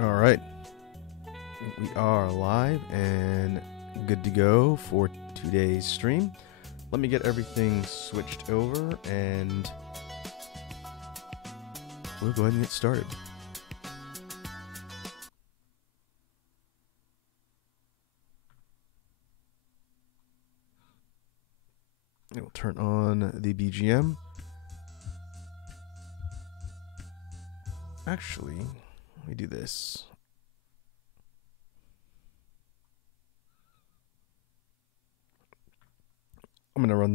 All right, we are live and good to go for today's stream. Let me get everything switched over and we'll go ahead and get started. We'll turn on the BGM. Actually, let me do this. I'm gonna run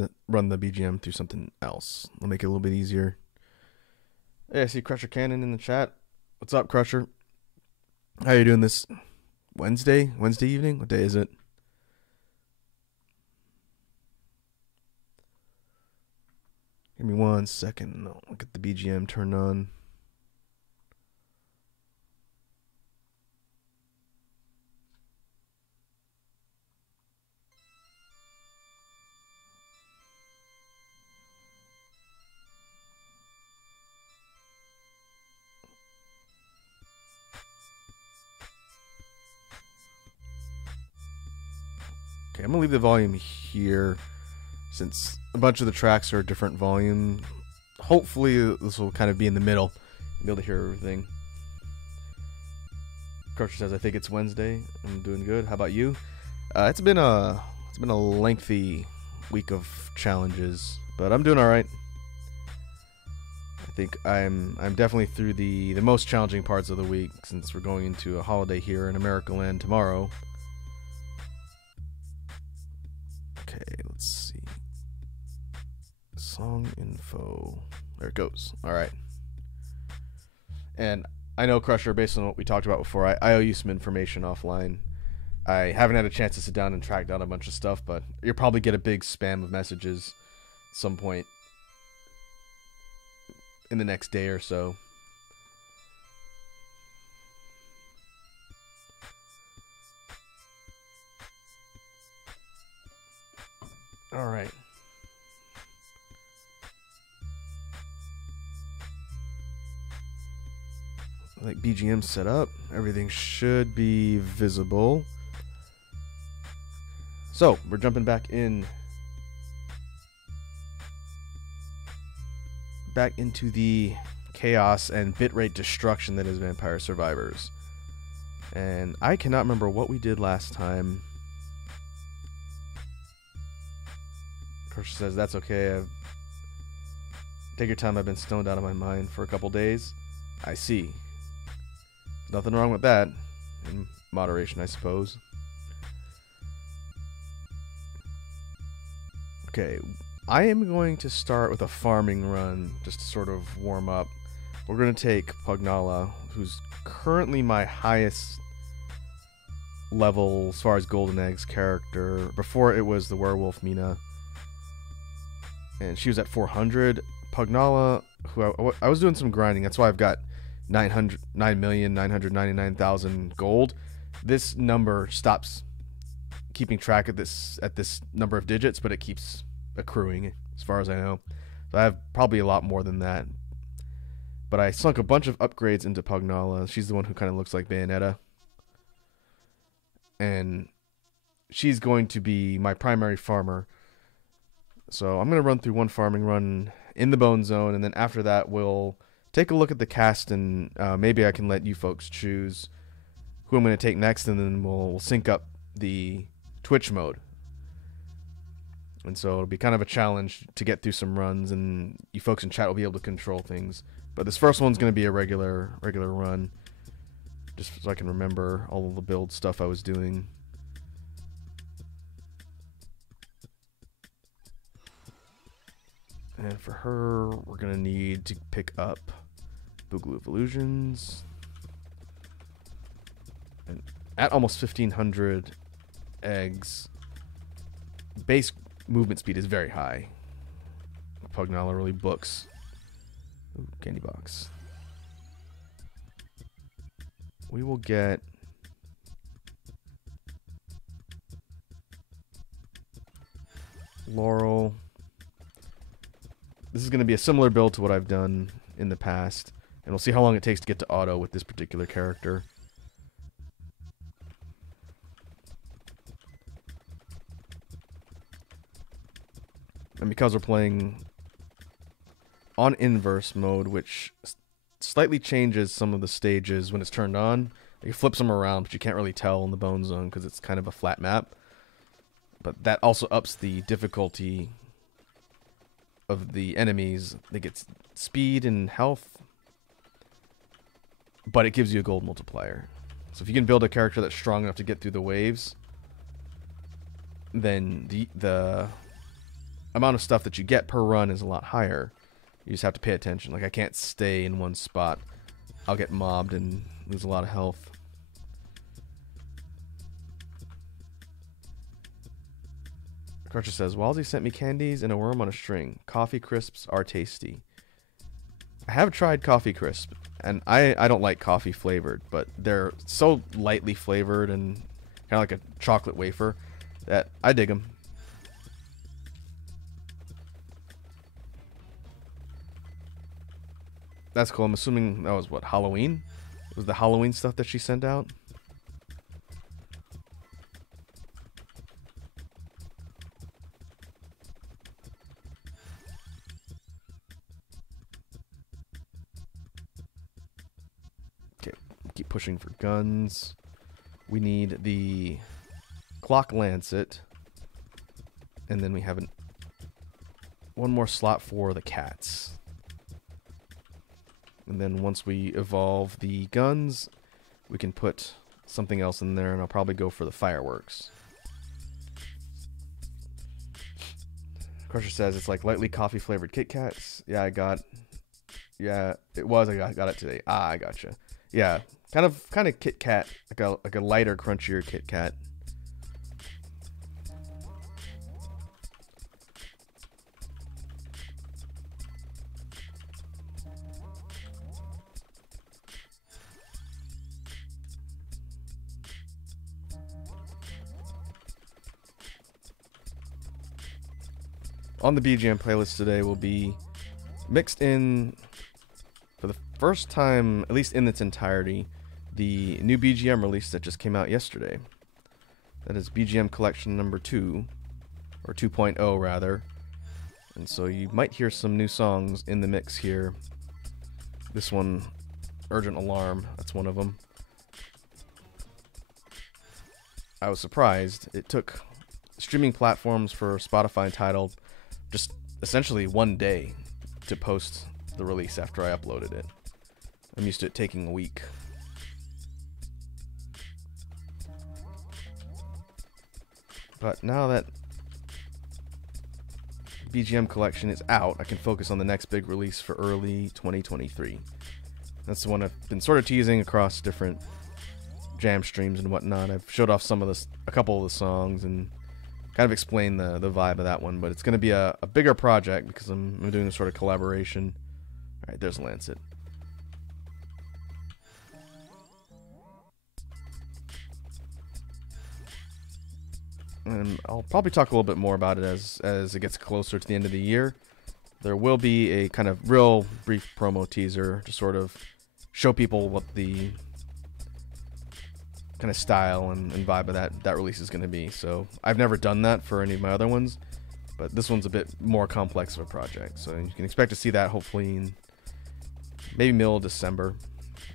the BGM through something else. I'll make it a little bit easier. Hey, I see Crusher Cannon in the chat. What's up, Crusher? How you doing this Wednesday evening? What day is it? Give me 1 second. I'll get the BGM turned on. Okay, I'm gonna leave the volume here since a bunch of the tracks are a different volume. Hopefully this will kind of be in the middle and be able to hear everything. Crusher says, I think it's Wednesday. I'm doing good. How about you? It's been a lengthy week of challenges, but I'm doing all right. I think I'm definitely through the most challenging parts of the week since we're going into a holiday here in America Land tomorrow. Okay, let's see. Song info. There it goes. All right. And I know, Crusher, based on what we talked about before, I owe you some information offline. I haven't had a chance to sit down and track down a bunch of stuff, but you'll probably get a big spam of messages at some point in the next day or so. All right. Like BGM set up, everything should be visible. So we're jumping back into the chaos and bitrate destruction that is Vampire Survivors. And I cannot remember what we did last time. Crusher says that's okay. Take your time. I've been stoned out of my mind for a couple days. I see. Nothing wrong with that. In moderation, I suppose. Okay, I am going to start with a farming run just to sort of warm up. We're going to take Pugnala, who's currently my highest level as far as Golden Eggs character. Before it was the Werewolf Mina. And she was at 400. Pugnala, who I was doing some grinding. That's why I've got 9,999,000 gold. This number stops keeping track of this at this number of digits, but it keeps accruing as far as I know. So I have probably a lot more than that. But I sunk a bunch of upgrades into Pugnala. She's the one who kind of looks like Bayonetta. And she's going to be my primary farmer. So I'm going to run through one farming run in the Bone Zone, and then after that we'll take a look at the cast, and maybe I can let you folks choose who I'm going to take next, and then we'll sync up the Twitch mode. And so it'll be kind of a challenge to get through some runs, and you folks in chat will be able to control things. But this first one's going to be a regular run, just so I can remember all of the build stuff I was doing. And for her, we're going to need to pick up Boogaloo of Illusions. And at almost 1,500 eggs, base movement speed is very high. Pugnala really books. Ooh, candy box. We will get Laurel. This is going to be a similar build to what I've done in the past, and we'll see how long it takes to get to auto with this particular character. And because we're playing on inverse mode, which slightly changes some of the stages when it's turned on. It flips them around, but you can't really tell in the Bone Zone because it's kind of a flat map. But that also ups the difficulty of the enemies. They get speed and health, but it gives you a gold multiplier. So if you can build a character that's strong enough to get through the waves, then the amount of stuff that you get per run is a lot higher. You just have to pay attention. Like, I can't stay in one spot. I'll get mobbed and lose a lot of health. Crutcher says, Walsey sent me candies and a worm on a string. Coffee crisps are tasty. I have tried coffee crisp, and I don't like coffee flavored, but they're so lightly flavored and kind of like a chocolate wafer that I dig them. That's cool. I'm assuming that was what, Halloween? Was the Halloween stuff that she sent out? Okay, keep pushing for guns. We need the clock lancet, and then we have one more slot for the cats. And then once we evolve the guns, we can put something else in there, and I'll probably go for the fireworks. Crusher says it's like lightly coffee flavored Kit Kats. Yeah, I got. Yeah, it was. I got it today. Ah, I gotcha. Yeah, kind of Kit Kat, like a lighter, crunchier Kit Kat. On the BGM playlist today will be mixed in, for the first time, at least in its entirety, the new BGM release that just came out yesterday. That is BGM Collection number 2, or 2.0 rather. And so you might hear some new songs in the mix here. This one, Urgent Alarm, that's one of them. I was surprised. It took streaming platforms for Spotify and Tidal just essentially one day to post the release after I uploaded it. I'm used to it taking a week. But now that BGM Collection is out, I can focus on the next big release for early 2023. That's the one I've been sort of teasing across different jam streams and whatnot. I've showed off a couple of the songs and kind of explain the vibe of that one, but it's going to be a bigger project because I'm doing a sort of collaboration. Alright, there's Lancet. And I'll probably talk a little bit more about it as it gets closer to the end of the year. There will be a kind of real brief promo teaser to sort of show people what the kind of style and vibe of that release is going to be. So I've never done that for any of my other ones, but this one's a bit more complex of a project. So you can expect to see that hopefully in maybe middle of December,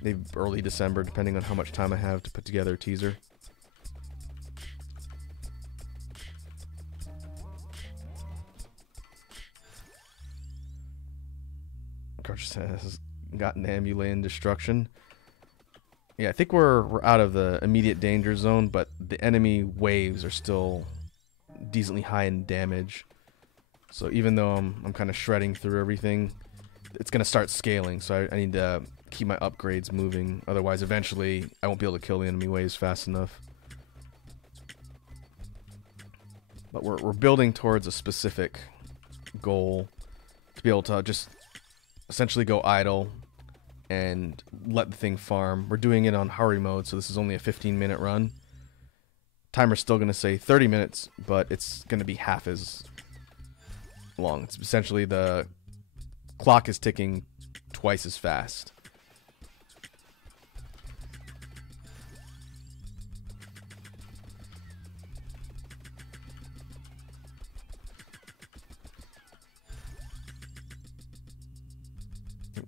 maybe early December, depending on how much time I have to put together a teaser. Carter has gotten Ambulance Destruction. Yeah, I think we're out of the immediate danger zone, but the enemy waves are still decently high in damage. So even though I'm kind of shredding through everything, it's going to start scaling. So I need to keep my upgrades moving. Otherwise, eventually, I won't be able to kill the enemy waves fast enough. But we're building towards a specific goal to be able to just essentially go idle and let the thing farm. We're doing it on hurry mode, so this is only a 15-minute run. Timer's still going to say 30 minutes, but it's going to be half as long. It's essentially the clock is ticking twice as fast.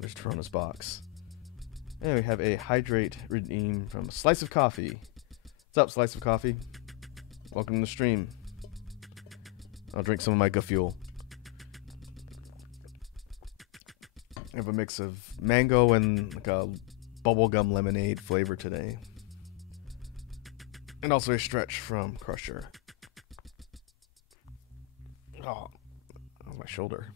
there's Torona's box. And we have a hydrate redeem from Slice of Coffee. What's up, Slice of Coffee? Welcome to the stream. I'll drink some of my Fuel. I have a mix of mango and like a bubblegum lemonade flavor today. And also a stretch from Crusher. Oh, my shoulder.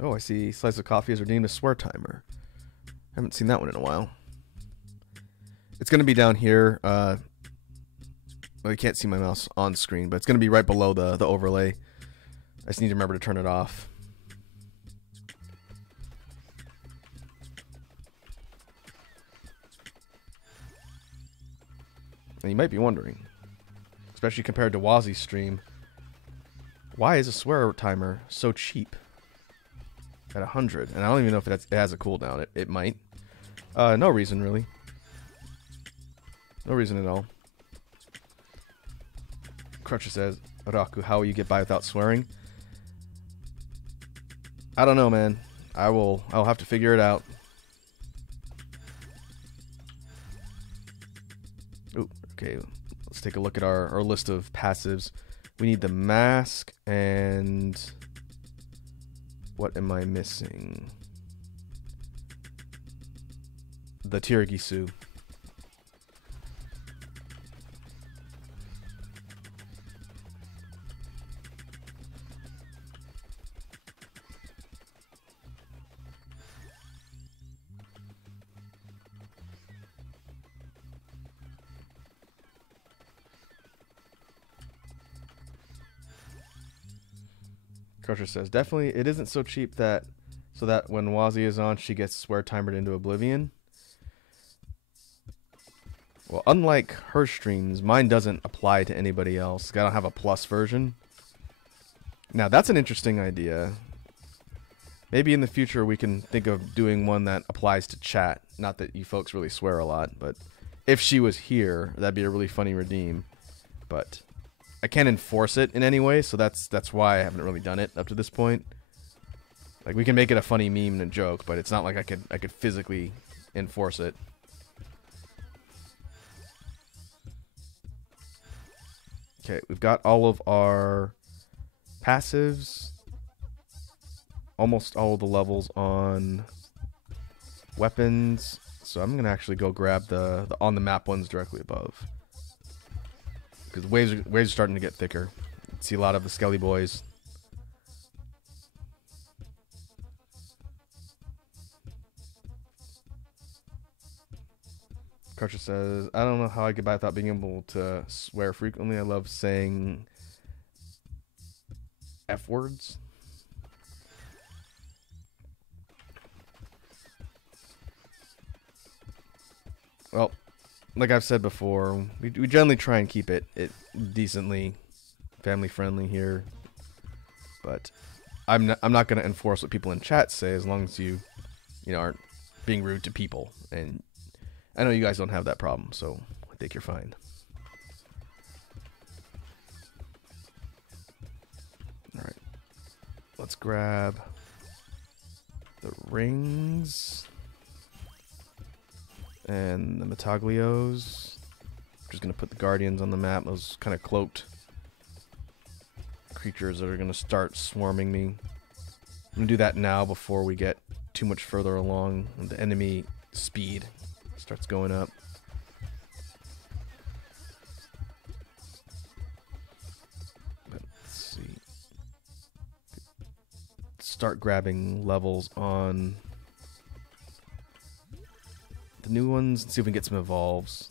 Oh, I see Slice of Coffee is redeemed a swear timer. Haven't seen that one in a while. It's going to be down here. Well, you can't see my mouse on screen, but it's going to be right below the overlay. I just need to remember to turn it off. And you might be wondering, especially compared to Wazzy's stream, why is a swear timer so cheap at 100? And I don't even know if it has a cooldown. It might. No reason, really. No reason at all. Crutcher says, Raku, how will you get by without swearing? I don't know, man. I'll have to figure it out. Ooh, okay. Let's take a look at our list of passives. We need the mask and... What am I missing? The Tiragisu. Crusher says, definitely, it isn't so cheap that so that when Wazzy is on, she gets swear timered into oblivion. Well, unlike her streams, mine doesn't apply to anybody else. I don't have a plus version. Now, that's an interesting idea. Maybe in the future we can think of doing one that applies to chat. Not that you folks really swear a lot, but if she was here, that'd be a really funny redeem. But I can't enforce it in any way, so that's why I haven't really done it up to this point. Like, we can make it a funny meme and a joke, but it's not like I could physically enforce it. Okay, we've got all of our passives. Almost all of the levels on weapons. So I'm gonna actually go grab the on the map ones directly above. Because waves are starting to get thicker. See a lot of the Skelly boys. Crusher says, I don't know how I get by without being able to swear frequently. I love saying F words. Well, like I've said before, we generally try and keep it decently family friendly here, but I'm not going to enforce what people in chat say as long as you aren't being rude to people, and I know you guys don't have that problem, so I think you're fine. All right, let's grab the rings. And the Metaglios. I'm just going to put the Guardians on the map. Those kind of cloaked creatures that are going to start swarming me. I'm going to do that now before we get too much further along and the enemy speed starts going up. But let's see. Start grabbing levels on the new ones and see if we can get some evolves.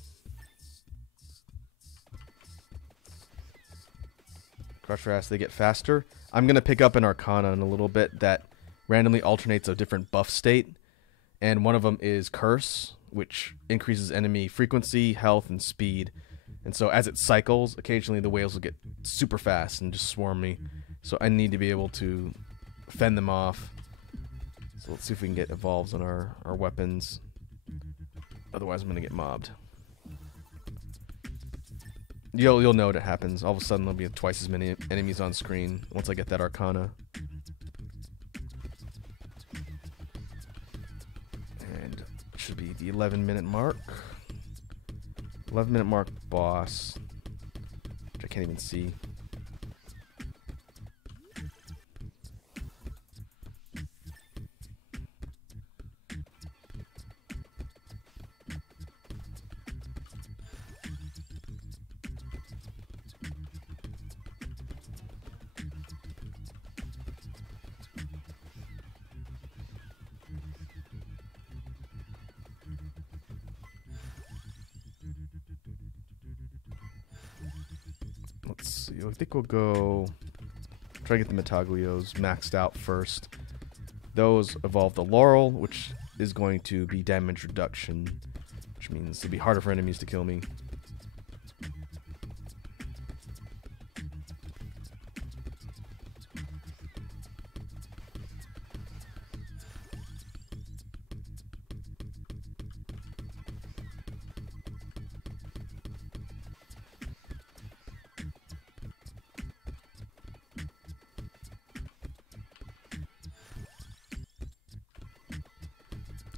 Crusher asks, they get faster. I'm going to pick up an Arcana in a little bit that randomly alternates a different buff state. And one of them is Curse, which increases enemy frequency, health, and speed. And so as it cycles, occasionally the whales will get super fast and just swarm me. So I need to be able to fend them off. So let's see if we can get evolves on our weapons. Otherwise I'm going to get mobbed. You'll know it happens. All of a sudden there'll be twice as many enemies on screen once I get that Arcana. And it should be the 11-minute mark. 11-minute mark boss, which I can't even see. Let's see. I think we'll go try to get the Metaglios maxed out first. Those evolve the Laurel, which is going to be damage reduction, which means it'll be harder for enemies to kill me.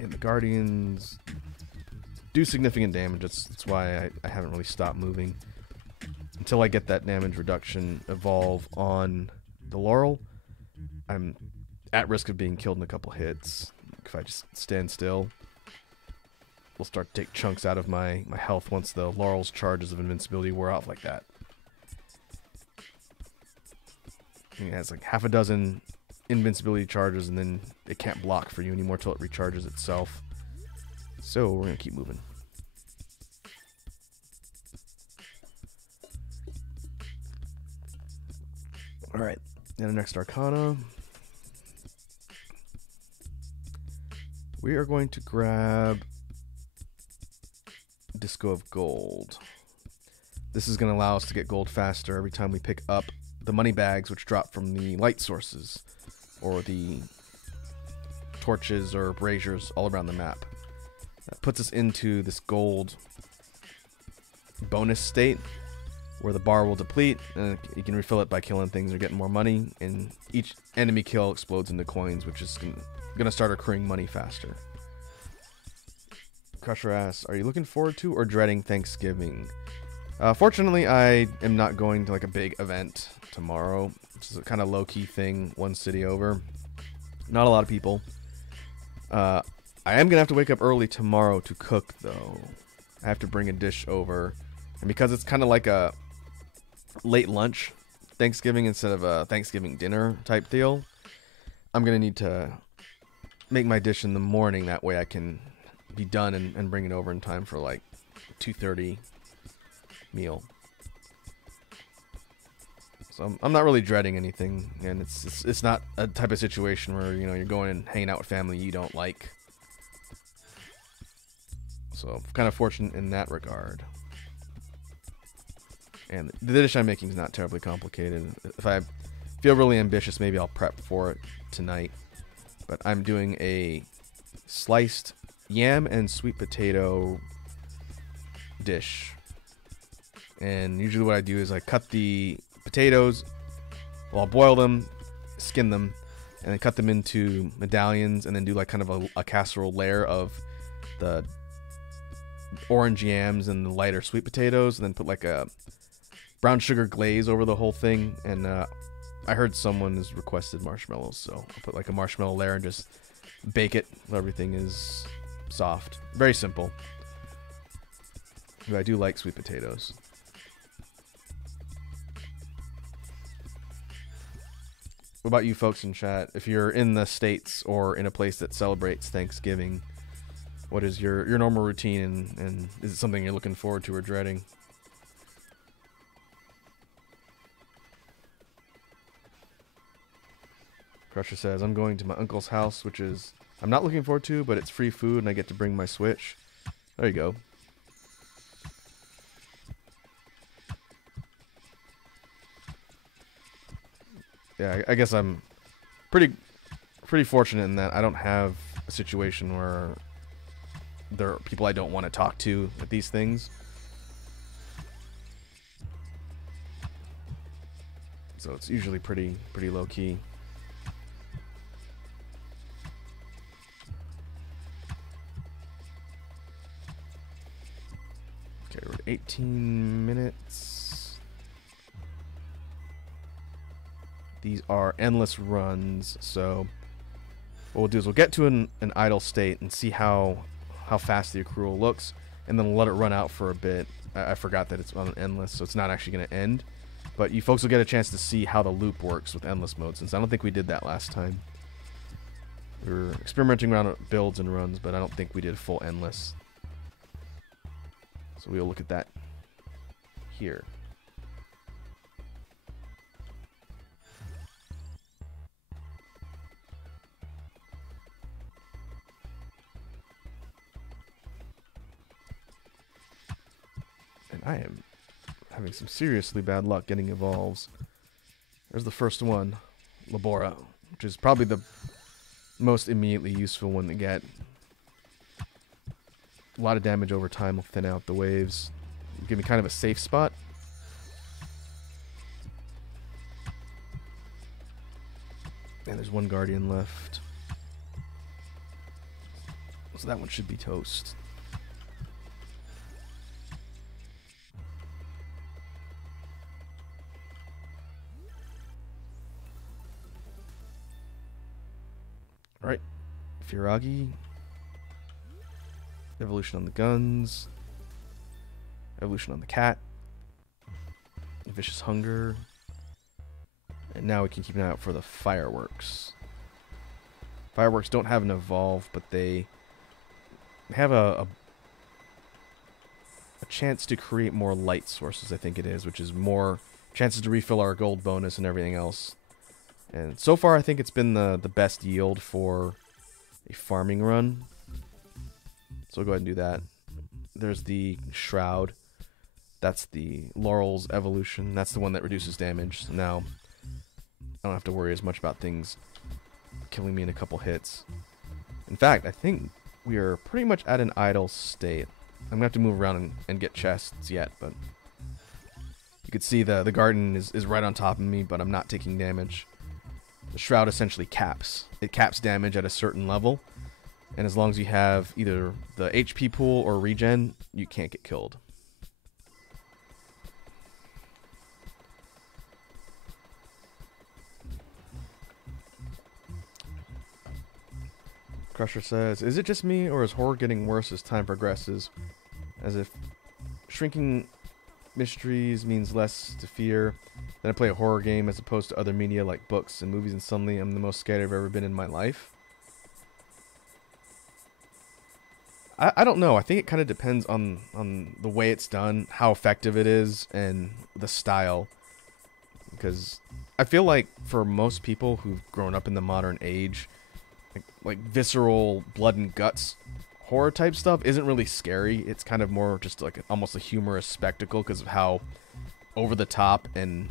And the Guardians do significant damage. That's why I haven't really stopped moving. Until I get that damage reduction evolve on the Laurel, I'm at risk of being killed in a couple hits. If I just stand still, we'll start to take chunks out of my health once the Laurel's charges of invincibility wear off like that. It has like half a dozen invincibility charges, and then it can't block for you anymore till it recharges itself. So we're gonna keep moving. All right, and the next Arcana, we are going to grab Disco of Gold. This is going to allow us to get gold faster every time we pick up the money bags, which drop from the light sources or the torches or braziers all around the map. That puts us into this gold bonus state where the bar will deplete, and you can refill it by killing things or getting more money, and each enemy kill explodes into coins, which is going to start accruing money faster. Crusher asks, are you looking forward to or dreading Thanksgiving? Fortunately, I am not going to like a big event tomorrow. It's a kind of low-key thing, one city over. Not a lot of people. I am going to have to wake up early tomorrow to cook, though. I have to bring a dish over. And because it's kind of like a late lunch Thanksgiving instead of a Thanksgiving dinner type deal, I'm going to need to make my dish in the morning. That way I can be done and bring it over in time for like 2:30 meal. So I'm not really dreading anything, and it's not a type of situation where, you know, you're going and hanging out with family you don't like. So I'm kind of fortunate in that regard. And the dish I'm making is not terribly complicated. If I feel really ambitious, maybe I'll prep for it tonight. But I'm doing a sliced yam and sweet potato dish. And usually what I do is I cut the potatoes, well, I'll boil them, skin them, and then cut them into medallions, and then do like kind of a casserole layer of the orange yams and the lighter sweet potatoes, and then put like a brown sugar glaze over the whole thing. And I heard someone has requested marshmallows, so I'll put like a marshmallow layer and just bake it so everything is soft. Very simple. But I do like sweet potatoes. What about you folks in chat? If you're in the States or in a place that celebrates Thanksgiving, what is your normal routine, and is it something you're looking forward to or dreading? Crusher says, I'm going to my uncle's house, which is, I'm not looking forward to, but it's free food and I get to bring my Switch. There you go. Yeah, I guess I'm pretty fortunate in that I don't have a situation where there are people I don't want to talk to at these things. So it's usually pretty low key. Okay, we're at 18 minutes. These are endless runs, so what we'll do is we'll get to an idle state and see how fast the accrual looks, and then we'll let it run out for a bit. I forgot that it's on endless, so it's not actually going to end. But you folks will get a chance to see how the loop works with endless mode, since I don't think we did that last time. We were experimenting around with builds and runs, but I don't think we did full endless. So we'll look at that here. And I am having some seriously bad luck getting evolves. There's the first one, Labora, which is probably the most immediately useful one to get. A lot of damage over time will thin out the waves. Give me kind of a safe spot. And there's one Guardian left. So that one should be toast. Alright, Firagi. Evolution on the guns. Evolution on the cat. Vicious Hunger. And now we can keep an eye out for the fireworks. Fireworks don't have an evolve, but they have a chance to create more light sources, I think it is, which is more chances to refill our gold bonus and everything else. And so far, I think it's been the best yield for a farming run. So we'll go ahead and do that. There's the Shroud. That's the Laurel's evolution. That's the one that reduces damage. So now I don't have to worry as much about things killing me in a couple hits. In fact, I think we are pretty much at an idle state. I'm going to have to move around and get chests yet, but you can see the garden is right on top of me, but I'm not taking damage. The Shroud essentially caps. It caps damage at a certain level, and as long as you have either the HP pool or regen, you can't get killed. Crusher says, is it just me, or is horror getting worse as time progresses? As if shrinking mysteries means less to fear. Then I play a horror game as opposed to other media like books and movies, and suddenly I'm the most scared I've ever been in my life. I don't know. I think it kind of depends on the way it's done, how effective it is, and the style. Because I feel like for most people who've grown up in the modern age, like visceral blood and guts horror type stuff isn't really scary. It's kind of more just like almost a humorous spectacle because of how over the top and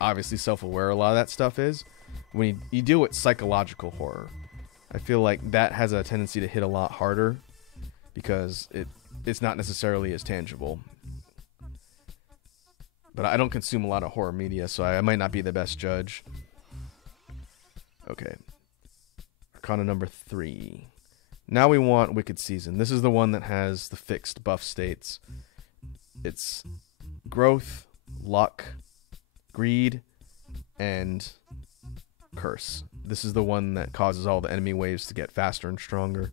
obviously self-aware a lot of that stuff is. When you deal with psychological horror, I feel like that has a tendency to hit a lot harder because it's not necessarily as tangible. But I don't consume a lot of horror media, so I might not be the best judge. Okay. Arcana number 3. Now we want Wicked Season. This is the one that has the fixed buff states. It's growth, luck, greed, and curse. This is the one that causes all the enemy waves to get faster and stronger.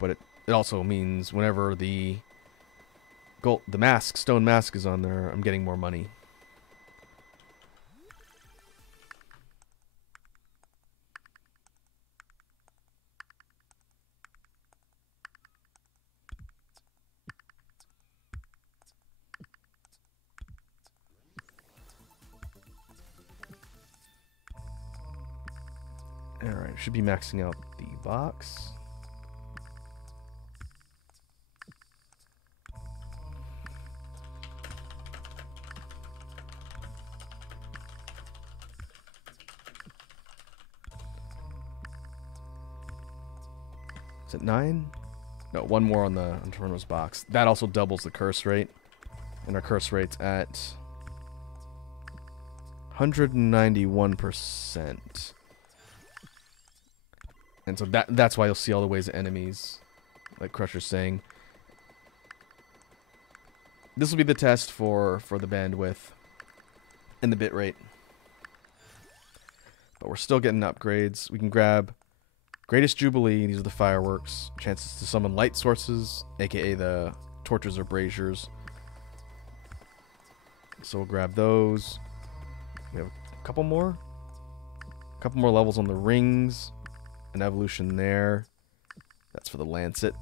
But it also means whenever the stone mask is on there, I'm getting more money. Alright, should be maxing out the box. Is it 9? No, one more on the Inferno's box. That also doubles the curse rate. And our curse rate's at 191%. And so that's why you'll see all the waves of enemies, like Crusher's saying. This will be the test for the bandwidth and the bitrate. But we're still getting upgrades. We can grab Greatest Jubilee. These are the fireworks. Chances to summon light sources, aka the torches or braziers. So we'll grab those. We have a couple more. A couple more levels on the rings. An evolution there. That's for the Lancet.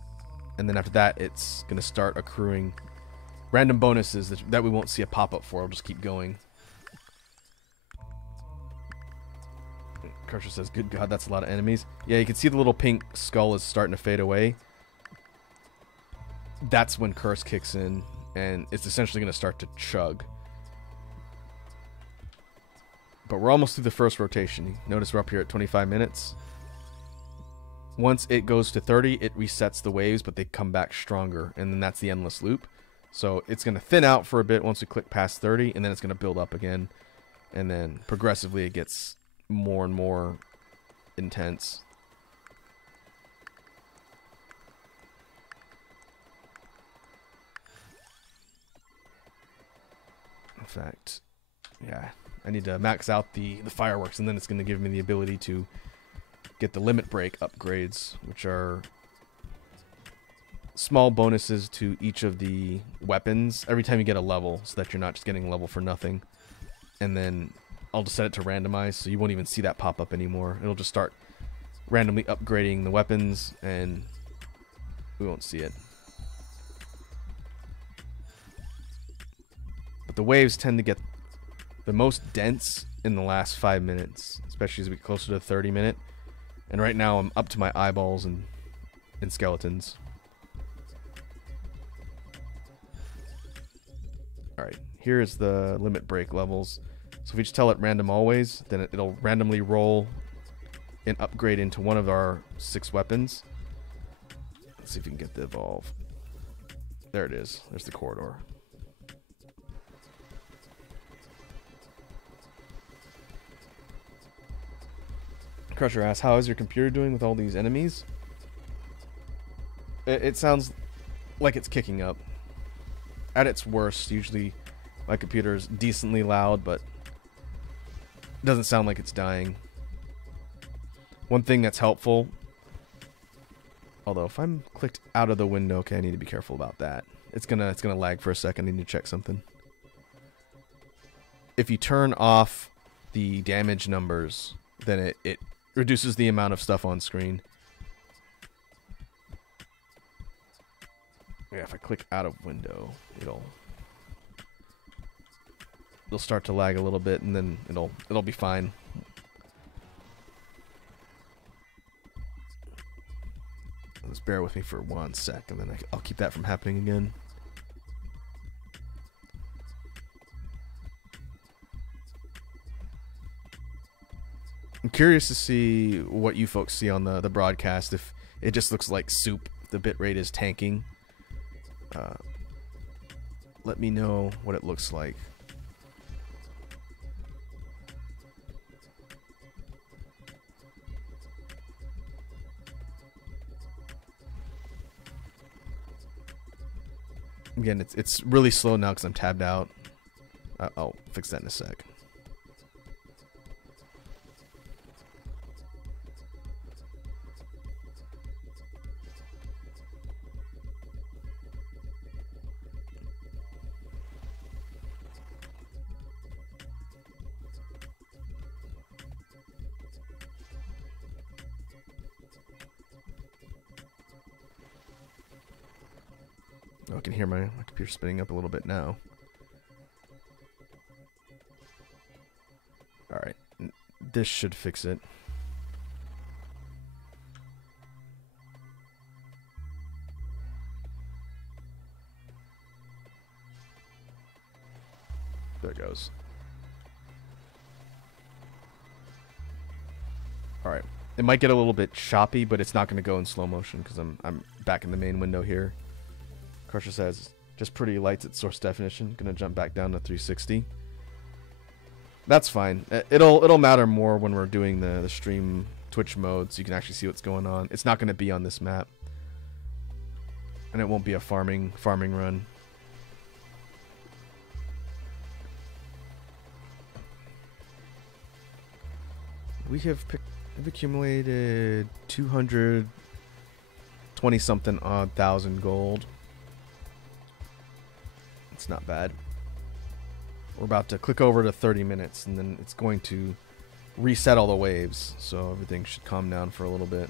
And then after that, it's going to start accruing random bonuses that we won't see a pop-up for. I'll just keep going. Crusher says, good God, that's a lot of enemies. Yeah, you can see the little pink skull is starting to fade away. That's when Curse kicks in, and it's essentially going to start to chug. But we're almost through the first rotation. Notice we're up here at 25 minutes. Once it goes to 30, it resets the waves, but they come back stronger, and then that's the endless loop. So it's going to thin out for a bit once we click past 30, and then it's going to build up again. And then progressively it gets more and more intense. In fact, yeah, I need to max out the fireworks, and then it's going to give me the ability to get the limit break upgrades, which are small bonuses to each of the weapons every time you get a level, so that you're not just getting a level for nothing. And then I'll just set it to randomize, so you won't even see that pop up anymore. It'll just start randomly upgrading the weapons, and we won't see it. But the waves tend to get the most dense in the last 5 minutes, especially as we get closer to the 30-minute. And right now I'm up to my eyeballs in skeletons. Alright, here's the limit break levels. So if we just tell it random always, then it'll randomly roll an upgrade into one of our 6 weapons. Let's see if we can get the evolve. There it is. There's the corridor. Crusher asks, how is your computer doing with all these enemies? It sounds like it's kicking up. At its worst, usually my computer is decently loud, but it doesn't sound like it's dying. One thing that's helpful, although if I'm clicked out of the window, okay, I need to be careful about that. It's gonna lag for a second. I need to check something. If you turn off the damage numbers, then it reduces the amount of stuff on screen. Yeah, if I click out of window, it'll start to lag a little bit, and then it'll be fine. Just bear with me for 1 sec, and then I'll keep that from happening again. I'm curious to see what you folks see on the broadcast. If it just looks like soup, the bitrate is tanking. Let me know what it looks like. Again, it's really slow now because I'm tabbed out. I'll fix that in a sec. Oh, I can hear my computer spinning up a little bit now. Alright, this should fix it. There it goes. Alright, it might get a little bit choppy, but it's not going to go in slow motion because I'm back in the main window here. Crusher says, just pretty lights at source definition. Gonna jump back down to 360. That's fine. It'll matter more when we're doing the stream Twitch mode, so you can actually see what's going on. It's not going to be on this map, and it won't be a farming run. We've accumulated 220 something odd thousand gold. It's not bad. We're about to click over to 30 minutes, and then it's going to reset all the waves, so everything should calm down for a little bit.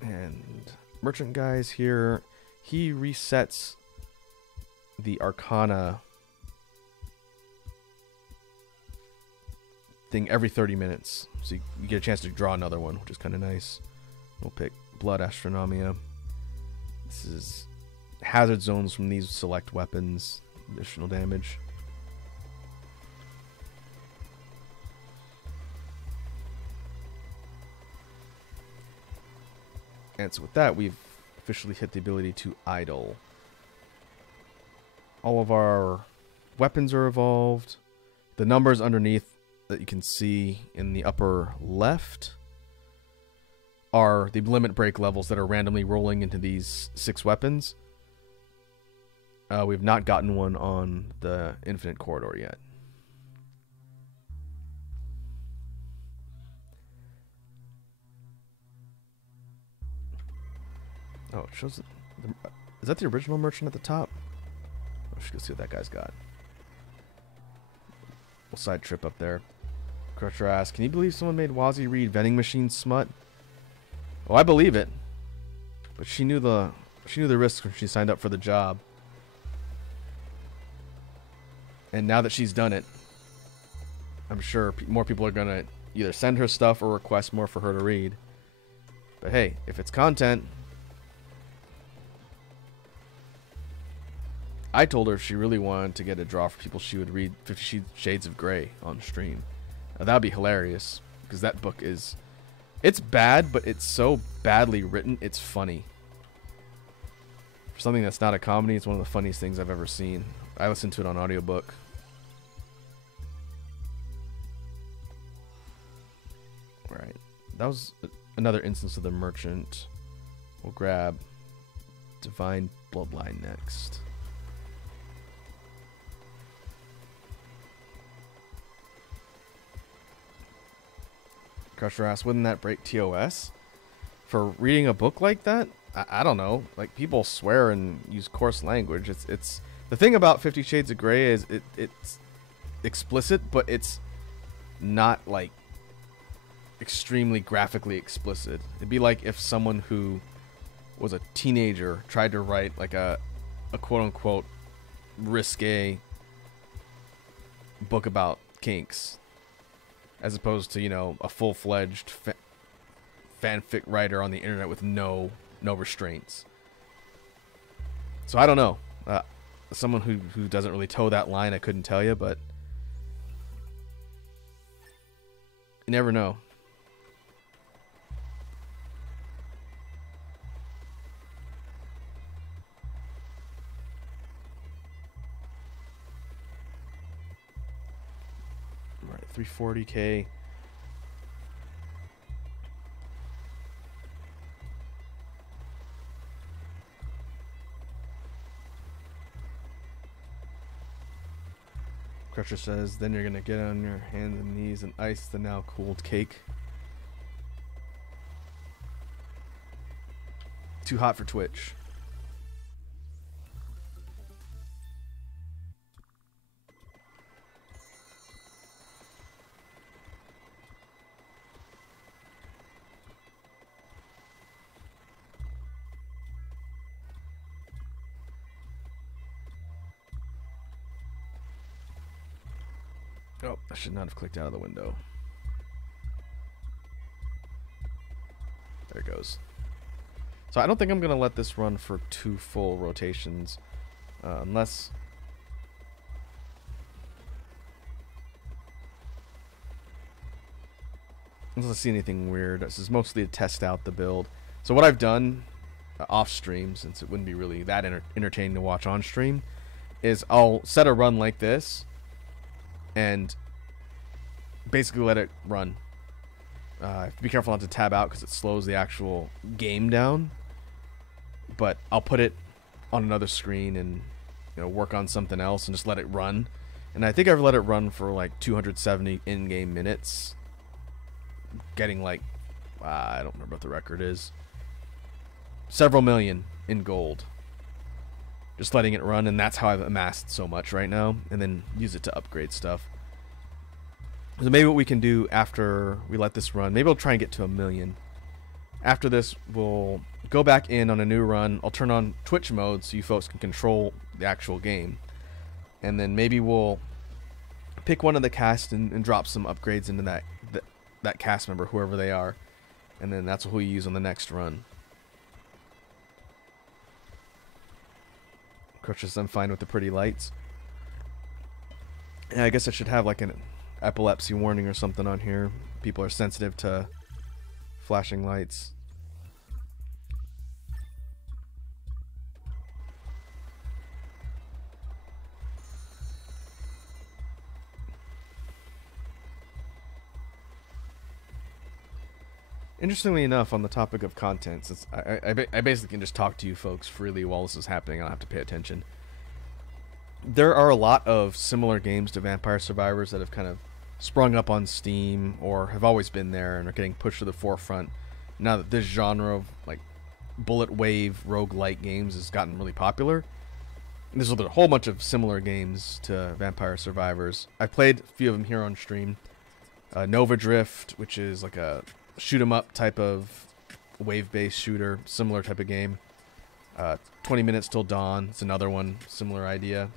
And merchant guy's here. He resets the Arcana thing every 30 minutes, so you get a chance to draw another one, which is kind of nice. We'll pick Blood Astronomia. This is hazard zones from these select weapons, additional damage. And so with that, we've officially hit the ability to idle. All of our weapons are evolved. The numbers underneath that you can see in the upper left are the limit break levels that are randomly rolling into these 6 weapons. We've not gotten one on the Infinite Corridor yet. Oh, it shows it. Is that the original merchant at the top? Let's go see what that guy's got. We'll side trip up there. Crusher asks, can you believe someone made Wazzy read vending machine smut? Oh, I believe it. But she knew the risks when she signed up for the job. And now that she's done it, I'm sure more people are going to either send her stuff or request more for her to read. But hey, if it's content... I told her if she really wanted to get a draw for people, she would read 50 Shades of Grey on stream. Now, that would be hilarious, because that book is... It's bad, but it's so badly written, it's funny. For something that's not a comedy, it's one of the funniest things I've ever seen. I listened to it on audiobook. Alright. That was another instance of the merchant. We'll grab Divine Bloodline next. Crusher asks, wouldn't that break TOS? For reading a book like that? I don't know. Like, people swear and use coarse language. It's the thing about 50 Shades of Grey is it's explicit, but it's not like extremely graphically explicit. It'd be like if someone who was a teenager tried to write like a quote unquote risque book about kinks, as opposed to, you know, a full-fledged fanfic writer on the internet with no restraints. So I don't know. Someone who doesn't really toe that line, I couldn't tell you, but you never know. All right, 340k. Crusher says, then you're gonna get on your hands and knees and ice the now cooled cake. Too hot for Twitch. Oh, I should not have clicked out of the window. There it goes. So I don't think I'm going to let this run for 2 full rotations. Unless... Unless I see anything weird. This is mostly to test out the build. So what I've done off stream, since it wouldn't be really that entertaining to watch on stream, is I'll set a run like this and basically let it run. Be careful not to tab out because it slows the actual game down. But I'll put it on another screen and work on something else and just let it run. And I think I've let it run for like 270 in-game minutes, getting like I don't remember what the record is. Several million in gold. Just letting it run, and that's how I've amassed so much right now, and then use it to upgrade stuff. So maybe what we can do after we let this run, maybe we'll try and get to 1 million. After this, we'll go back in on a new run. I'll turn on Twitch mode so you folks can control the actual game. And then maybe we'll pick one of the cast and drop some upgrades into that cast member, whoever they are. And then that's what we use on the next run. Crutches, I'm fine with the pretty lights. Yeah, I guess I should have like an epilepsy warning or something on here. People are sensitive to flashing lights. Interestingly enough, on the topic of content, since I basically can just talk to you folks freely while this is happening, I don't have to pay attention. There are a lot of similar games to Vampire Survivors that have kind of sprung up on Steam or have always been there and are getting pushed to the forefront now that this genre of like bullet wave roguelike games has gotten really popular. And there's a whole bunch of similar games to Vampire Survivors. I've played a few of them here on stream. Nova Drift, which is like a shoot 'em up type of wave-based shooter, similar type of game. 20 Minutes Till Dawn, it's another one, similar idea.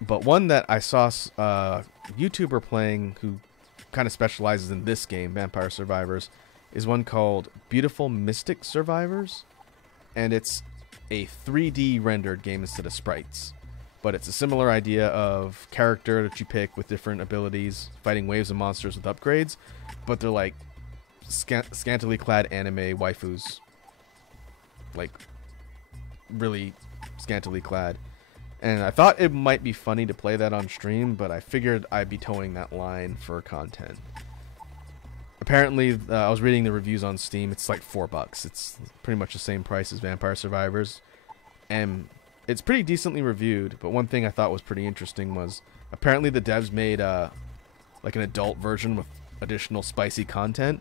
But one that I saw a YouTuber playing who kind of specializes in this game, Vampire Survivors, is one called Beautiful Mystic Survivors. And it's a 3D rendered game instead of sprites. But it's a similar idea of character that you pick with different abilities, fighting waves of monsters with upgrades, but they're like scantily clad anime waifus. Like, really scantily clad. And I thought it might be funny to play that on stream, but I figured I'd be towing that line for content. Apparently, I was reading the reviews on Steam, it's like $4. It's pretty much the same price as Vampire Survivors. And it's pretty decently reviewed, but one thing I thought was pretty interesting was apparently the devs made like an adult version with additional spicy content,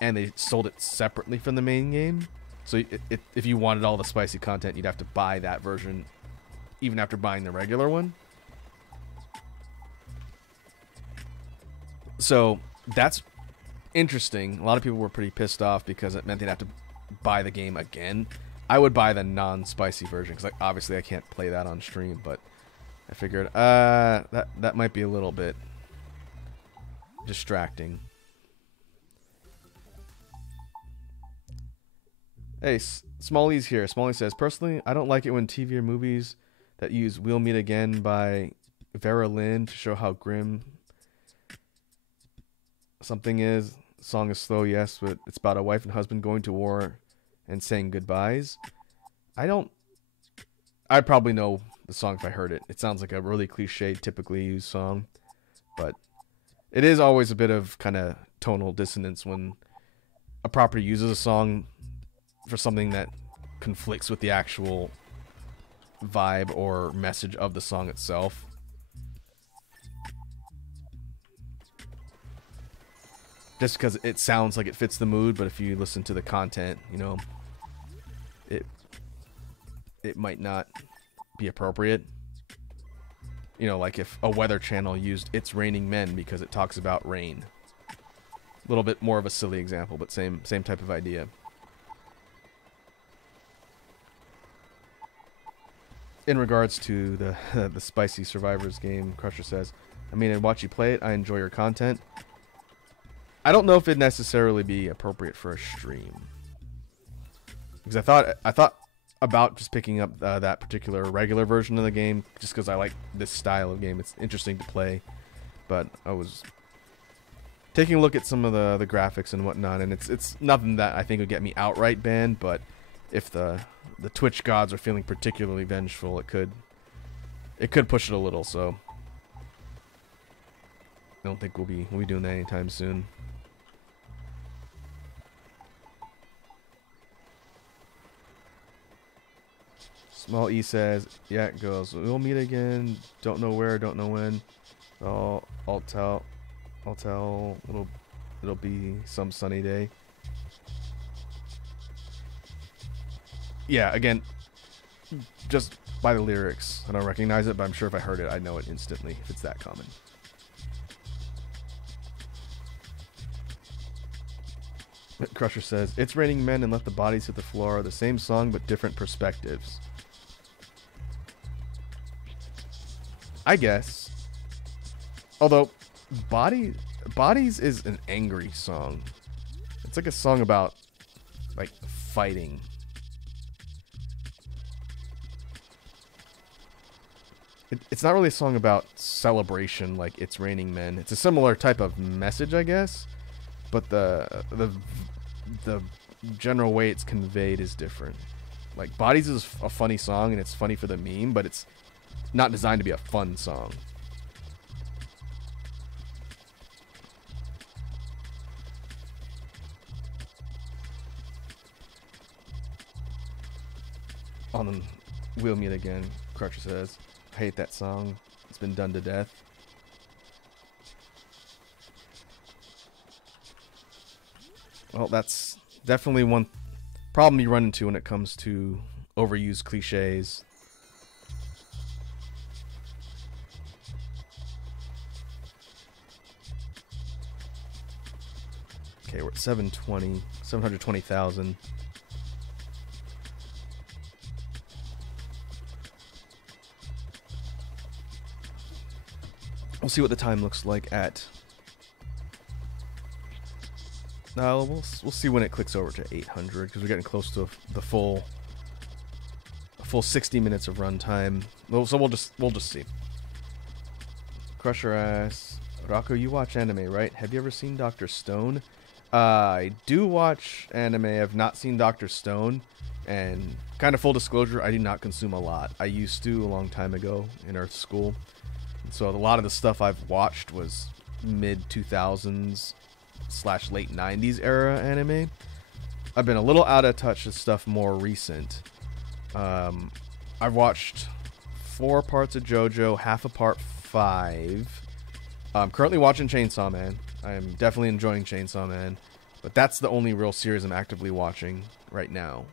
and they sold it separately from the main game. So if you wanted all the spicy content, you'd have to buy that version even after buying the regular one. So that's interesting. A lot of people were pretty pissed off because it meant they'd have to buy the game again. I would buy the non-spicy version because obviously I can't play that on stream, but I figured that might be a little bit distracting. Hey, Smalley's here. Smalley says, personally, I don't like it when TV or movies that use We'll Meet Again by Vera Lynn to show how grim something is. The song is slow, yes, but it's about a wife and husband going to war and saying goodbyes. I'd probably know the song if I heard it. It sounds like a really cliche, typically used song, but it is always a bit of kind of tonal dissonance when a property uses a song for something that conflicts with the actual vibe or message of the song itself. Just because it sounds like it fits the mood, but if you listen to the content, you know, it might not be appropriate. You know, like if a weather channel used It's Raining Men because it talks about rain. A little bit more of a silly example, but same type of idea. In regards to the Spicy Survivors game, Crusher says, I mean, I'd watch you play it. I enjoy your content. I don't know if it'd necessarily be appropriate for a stream. Because I thought about just picking up that particular regular version of the game just because I like this style of game. It's interesting to play, but I was taking a look at some of the graphics and whatnot, and it's nothing that I think would get me outright banned, but if the Twitch gods are feeling particularly vengeful, it could push it a little. So I don't think we'll be doing that anytime soon. Small E says, yeah, it goes. We'll meet again. Don't know where, don't know when. I'll tell. It'll be some sunny day. Yeah, again, just by the lyrics. I don't recognize it, but I'm sure if I heard it, I'd know it instantly if it's that common. Crusher says, it's raining men and let the bodies hit the floor. The same song, but different perspectives. I guess. Although, Bodies is an angry song. It's like a song about, like, fighting. It's not really a song about celebration like It's Raining Men. It's a similar type of message, I guess. But the general way it's conveyed is different. Like, Bodies is a funny song, and it's funny for the meme, but it's not designed to be a fun song. On them, we'll meet again, Crusher says. I hate that song. It's been done to death. Well, that's definitely one problem you run into when it comes to overused cliches. Okay, we're at 720,000. We'll see what the time looks like at. No, we'll see when it clicks over to 800 because we're getting close to the full 60 minutes of runtime. So we'll just see. Crusher asks, Rocco, you watch anime, right? Have you ever seen Dr. Stone? I do watch anime. I've not seen Dr. Stone, and kind of full disclosure, I do not consume a lot. I used to a long time ago in Earth School. So a lot of the stuff I've watched was mid 2000s / late 90s era anime. I've been a little out of touch with stuff more recent. I've watched 4 parts of JoJo, half a part 5. I'm currently watching Chainsaw Man. I'm definitely enjoying Chainsaw Man, but that's the only real series I'm actively watching right now.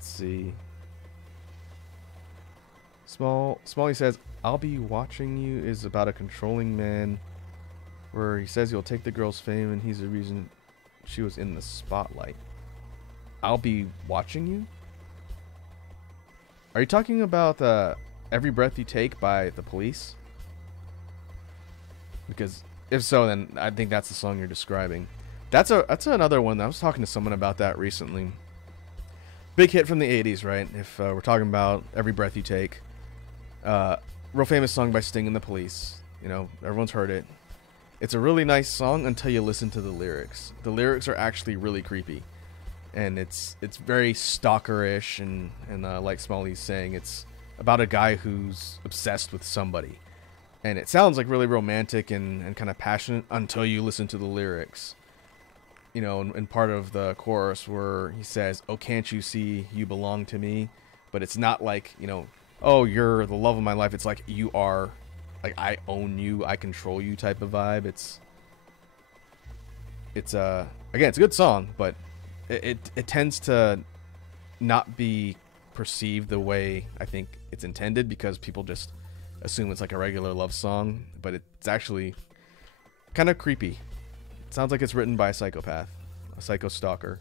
See. Smalley says, I'll Be Watching You is about a controlling man where he says he'll take the girl's fame and he's the reason she was in the spotlight. I'll Be Watching You? Are you talking about Every Breath You Take by The Police? Because if so, then I think that's the song you're describing. That's another one. I was talking to someone about that recently. Big hit from the 80s, right? If we're talking about Every Breath You Take. Real famous song by Sting and the Police. You know, everyone's heard it. It's a really nice song until you listen to the lyrics. The lyrics are actually really creepy. And it's very stalker-ish, and like Smalley's saying, it's about a guy who's obsessed with somebody. And it sounds like really romantic and kind of passionate until you listen to the lyrics. You know, in part of the chorus where he says, oh, can't you see you belong to me? But it's not like, you know, oh, you're the love of my life. It's like you are, like, I own you, I control you type of vibe. It's again, it's a good song, but it tends to not be perceived the way I think it's intended because people just assume it's like a regular love song, but it's actually kind of creepy. Sounds like it's written by a psychopath, a psycho stalker.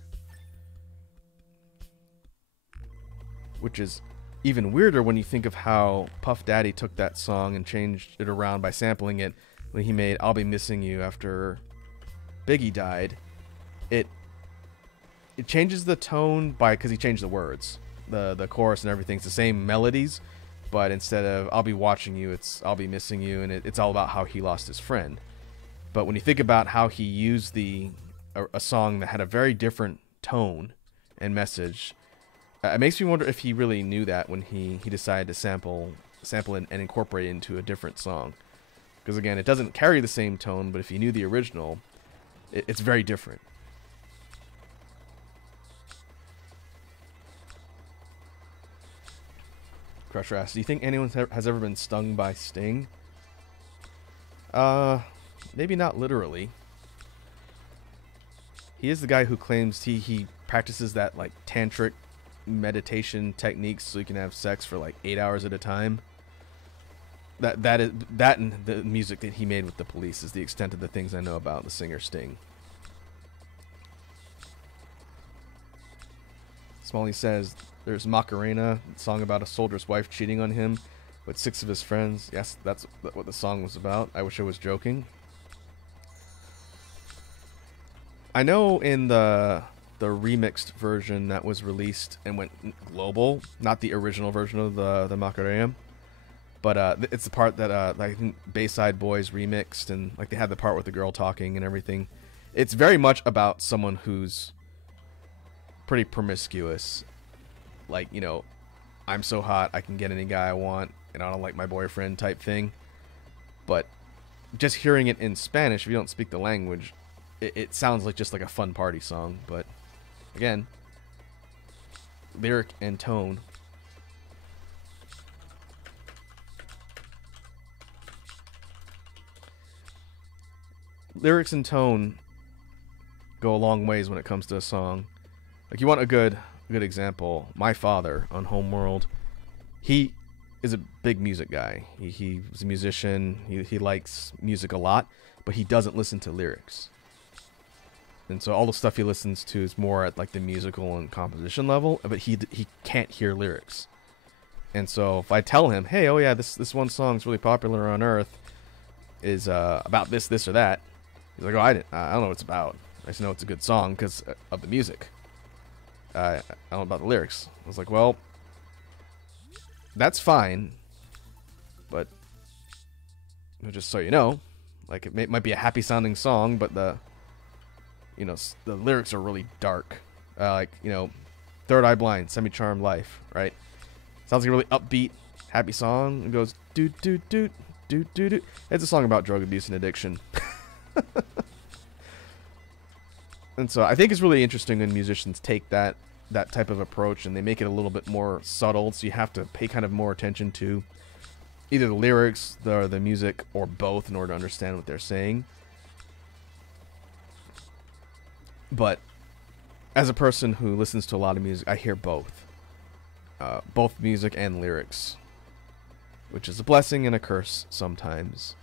Which is even weirder when you think of how Puff Daddy took that song and changed it around by sampling it when he made "I'll Be Missing You" after Biggie died. It changes the tone because he changed the words. The chorus and everything's the same melodies, but instead of "I'll be watching you," it's "I'll be missing you," and it's all about how he lost his friend. But when you think about how he used a song that had a very different tone and message, it makes me wonder if he really knew that when he decided to sample and incorporate it into a different song. Because again, it doesn't carry the same tone, but if you knew the original, it's very different. Crusher asks, do you think anyone has ever been stung by Sting? Maybe not literally. He is the guy who claims he practices that like tantric meditation techniques so he can have sex for like 8 hours at a time. That and the music that he made with the Police is the extent of the things I know about the singer Sting. Smalley says there's Macarena, a song about a soldier's wife cheating on him with 6 of his friends. Yes, that's what the song was about. I wish I was joking. I know in the remixed version that was released and went global, not the original version of the Macarena, but it's the part that I think Bayside Boys remixed, and like they had the part with the girl talking and everything. It's very much about someone who's pretty promiscuous, like, you know, I'm so hot I can get any guy I want and I don't like my boyfriend type thing. But just hearing it in Spanish, if you don't speak the language, it sounds like just like a fun party song. But again, lyric and tone. Lyrics and tone go a long ways when it comes to a song. Like, you want a good example, my father on Homeworld, he is a big music guy. He's a musician. He likes music a lot, but he doesn't listen to lyrics. And so all the stuff he listens to is more at like the musical and composition level, but he can't hear lyrics. And so if I tell him, hey, oh yeah, this one song's really popular on Earth, is about this or that, he's like, oh, I don't know what it's about. I just know it's a good song because of the music. I don't know about the lyrics. I was like, well, that's fine, but just so you know, like it might be a happy sounding song, but the lyrics are really dark. Like, you know, Third Eye Blind, Semi-Charmed Life, right? Sounds like a really upbeat, happy song. It goes doot doot doot doot doot doot. It's a song about drug abuse and addiction. And so I think it's really interesting when musicians take that type of approach and they make it a little bit more subtle, so you have to pay kind of more attention to either the lyrics, the music, or both in order to understand what they're saying. But as a person who listens to a lot of music, I hear both music and lyrics, which is a blessing and a curse sometimes.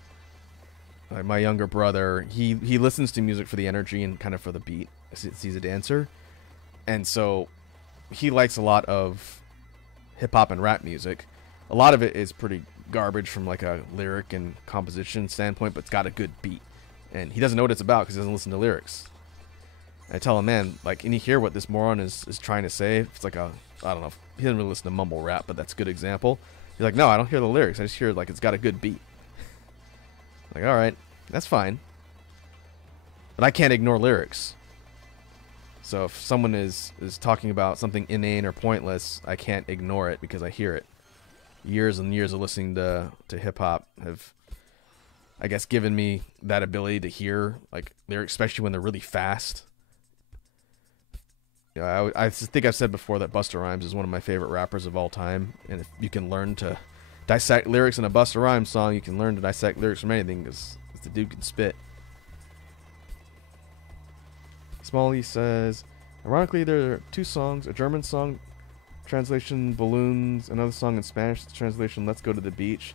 Like my younger brother, he listens to music for the energy and kind of for the beat. He's a dancer, and so he likes a lot of hip hop and rap music. A lot of it is pretty garbage from like a lyric and composition standpoint, but it's got a good beat, and he doesn't know what it's about because he doesn't listen to lyrics. And I tell him, man, like, can you hear what this moron is trying to say? It's like I don't know, he doesn't really listen to mumble rap, but that's a good example. He's like, no, I don't hear the lyrics. I just hear like it's got a good beat. Like, all right, that's fine. But I can't ignore lyrics. So if someone is talking about something inane or pointless, I can't ignore it because I hear it. Years and years of listening to hip-hop have, I guess, given me that ability to hear like lyrics, especially when they're really fast. You know, I think I've said before that Busta Rhymes is one of my favorite rappers of all time. And if you can learn to dissect lyrics in a Busta Rhymes song, you can learn to dissect lyrics from anything because the dude can spit. Smalley says, ironically, there are 2 songs, a German song, translation Balloons, another song in Spanish, translation Let's Go to the Beach,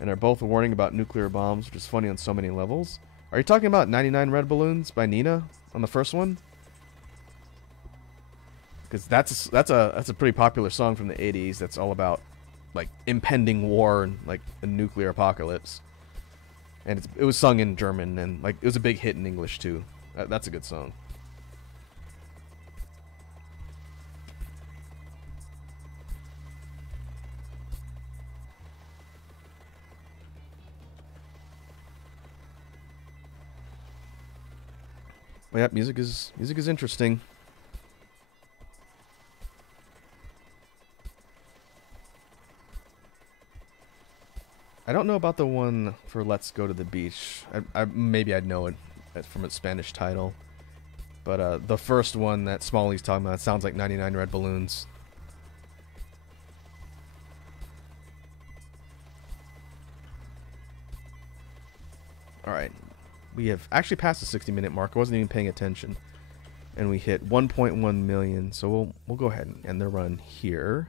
and they're both a warning about nuclear bombs, which is funny on so many levels. Are you talking about 99 Red Balloons by Nina on the first one? Because that's a pretty popular song from the 80s that's all about like impending war and like a nuclear apocalypse. and it was sung in German, and like it was a big hit in English too. That's a good song. Well, yeah, music is interesting. I don't know about the one for "Let's Go to the Beach." Maybe I'd know it from its Spanish title, but the first one that Smalley's talking about sounds like 99 Red Balloons. All right, we have actually passed the 60-minute mark. I wasn't even paying attention, and we hit 1.1 million. So we'll go ahead and end the run here.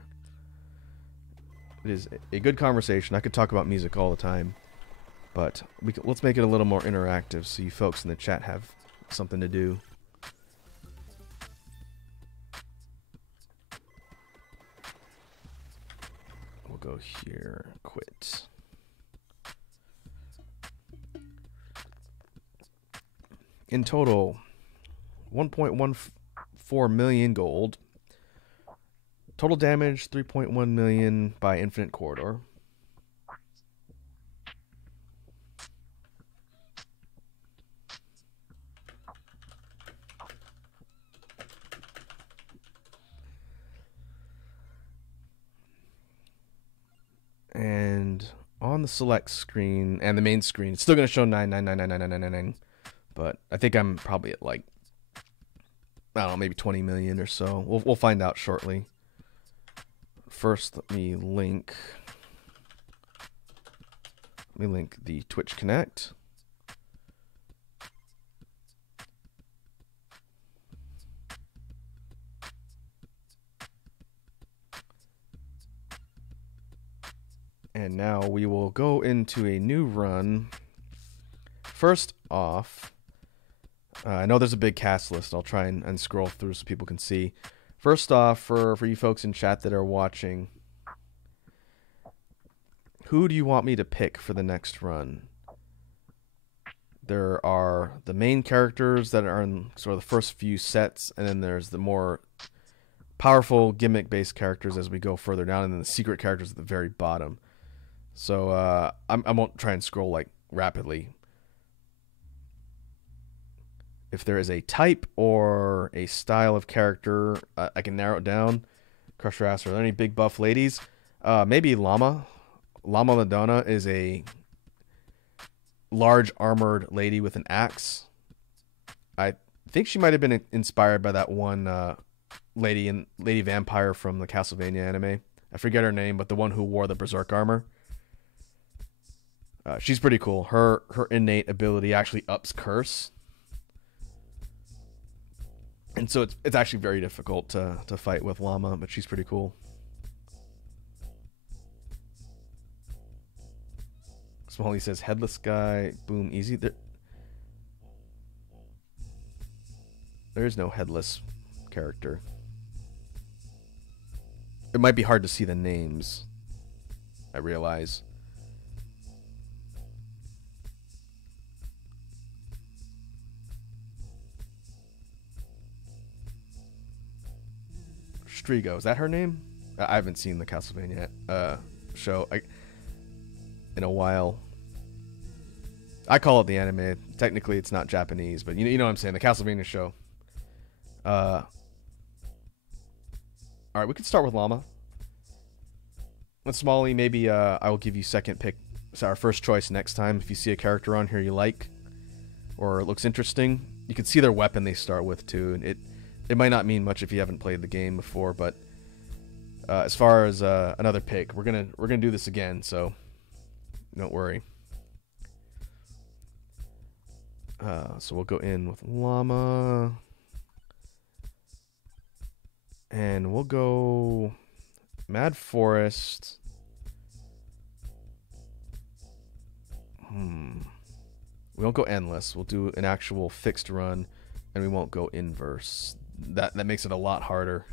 It is a good conversation. I could talk about music all the time, but let's make it a little more interactive so you folks in the chat have something to do. We'll go here, quit. In total, 1.14 million gold. Total damage, 3.1 million by Infinite Corridor. And on the select screen and the main screen, it's still going to show 9999999, but I think I'm probably at like, I don't know, maybe 20 million or so. We'll find out shortly. First, let me link the Twitch Connect. And now we will go into a new run. First off, I know there's a big cast list. I'll try and scroll through so people can see. First off, for you folks in chat that are watching, who do you want me to pick for the next run? There are the main characters that are in sort of the first few sets, and then there's the more powerful gimmick-based characters as we go further down, and then the secret characters at the very bottom. So I won't try and scroll like rapidly. If there is a type or a style of character, I can narrow it down. Crusher asks, are there any big buff ladies? Maybe Llama. Llama Madonna is a large armored lady with an axe. I think she might have been inspired by that one lady vampire from the Castlevania anime. I forget her name, but the one who wore the berserk armor. She's pretty cool. Her innate ability actually ups curse. And so it's actually very difficult to fight with Llama, but she's pretty cool. Smalley says, headless guy, boom, easy. There is no headless character. It might be hard to see the names, I realize. Strigo, is that her name? I haven't seen the Castlevania show in a while. I call it the anime. Technically, it's not Japanese, but you know what I'm saying. The Castlevania show. All right, we could start with Llama. With Smalley, maybe I will give you second pick. It's our first choice next time. If you see a character on here you like or it looks interesting, you can see their weapon they start with too. It might not mean much if you haven't played the game before, but as far as another pick, we're gonna do this again, so don't worry. So we'll go in with Llama, and we'll go Mad Forest. We won't go endless. We'll do an actual fixed run, and we won't go inverse. That makes it a lot harder.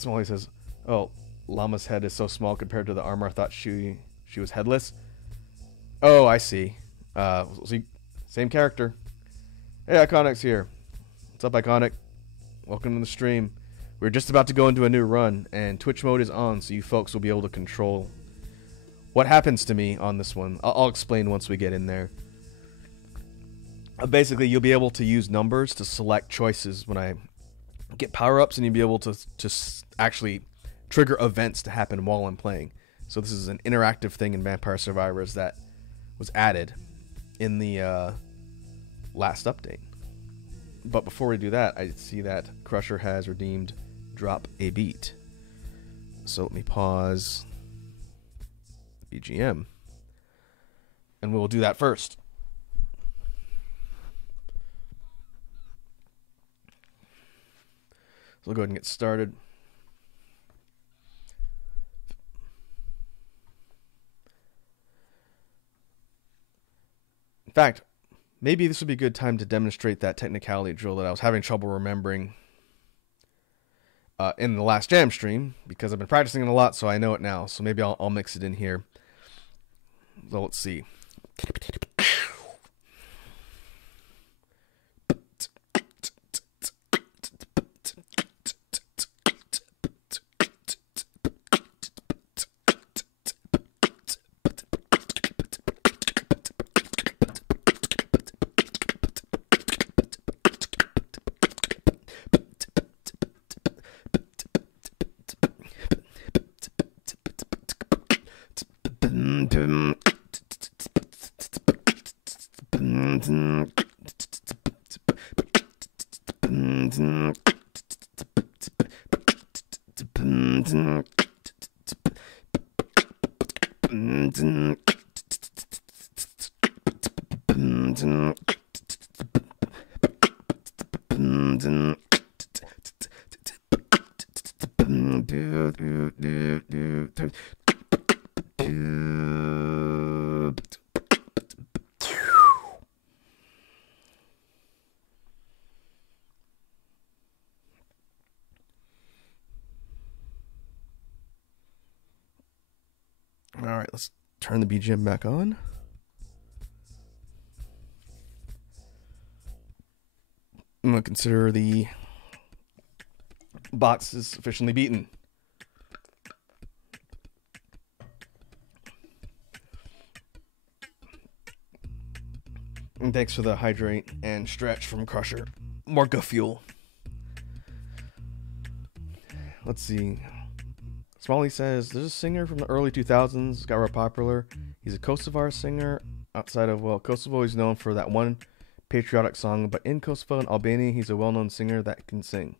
Smalley says, "Oh, Llama's head is so small compared to the armor. I thought she was headless." Oh, I see. See, same character. Hey, Iconic's here. What's up, Iconic? Welcome to the stream. We're just about to go into a new run, and Twitch mode is on, so you folks will be able to control what happens to me on this one. I'll explain once we get in there. Basically, you'll be able to use numbers to select choices when I get power-ups, and you'll be able to just actually trigger events to happen while I'm playing. So this is an interactive thing in Vampire Survivors that was added in the last update. But before we do that, I see that Crusher has redeemed Drop a Beat. So let me pause BGM, and we'll do that first. So we'll go ahead and get started. In fact, maybe this would be a good time to demonstrate that technicality drill that I was having trouble remembering in the last jam stream, because I've been practicing it a lot, so I know it now. So maybe I'll mix it in here. So let's see. All right, let's turn the BGM back on. I'm going to consider the box is sufficiently beaten. And thanks for the hydrate and stretch from Crusher. More go fuel. Let's see. Smalley says, there's a singer from the early 2000s, got real popular. He's a Kosovar singer. Outside of, well, Kosovo, he's known for that one patriotic song, but in Kosovo and Albania, he's a well-known singer that can sing.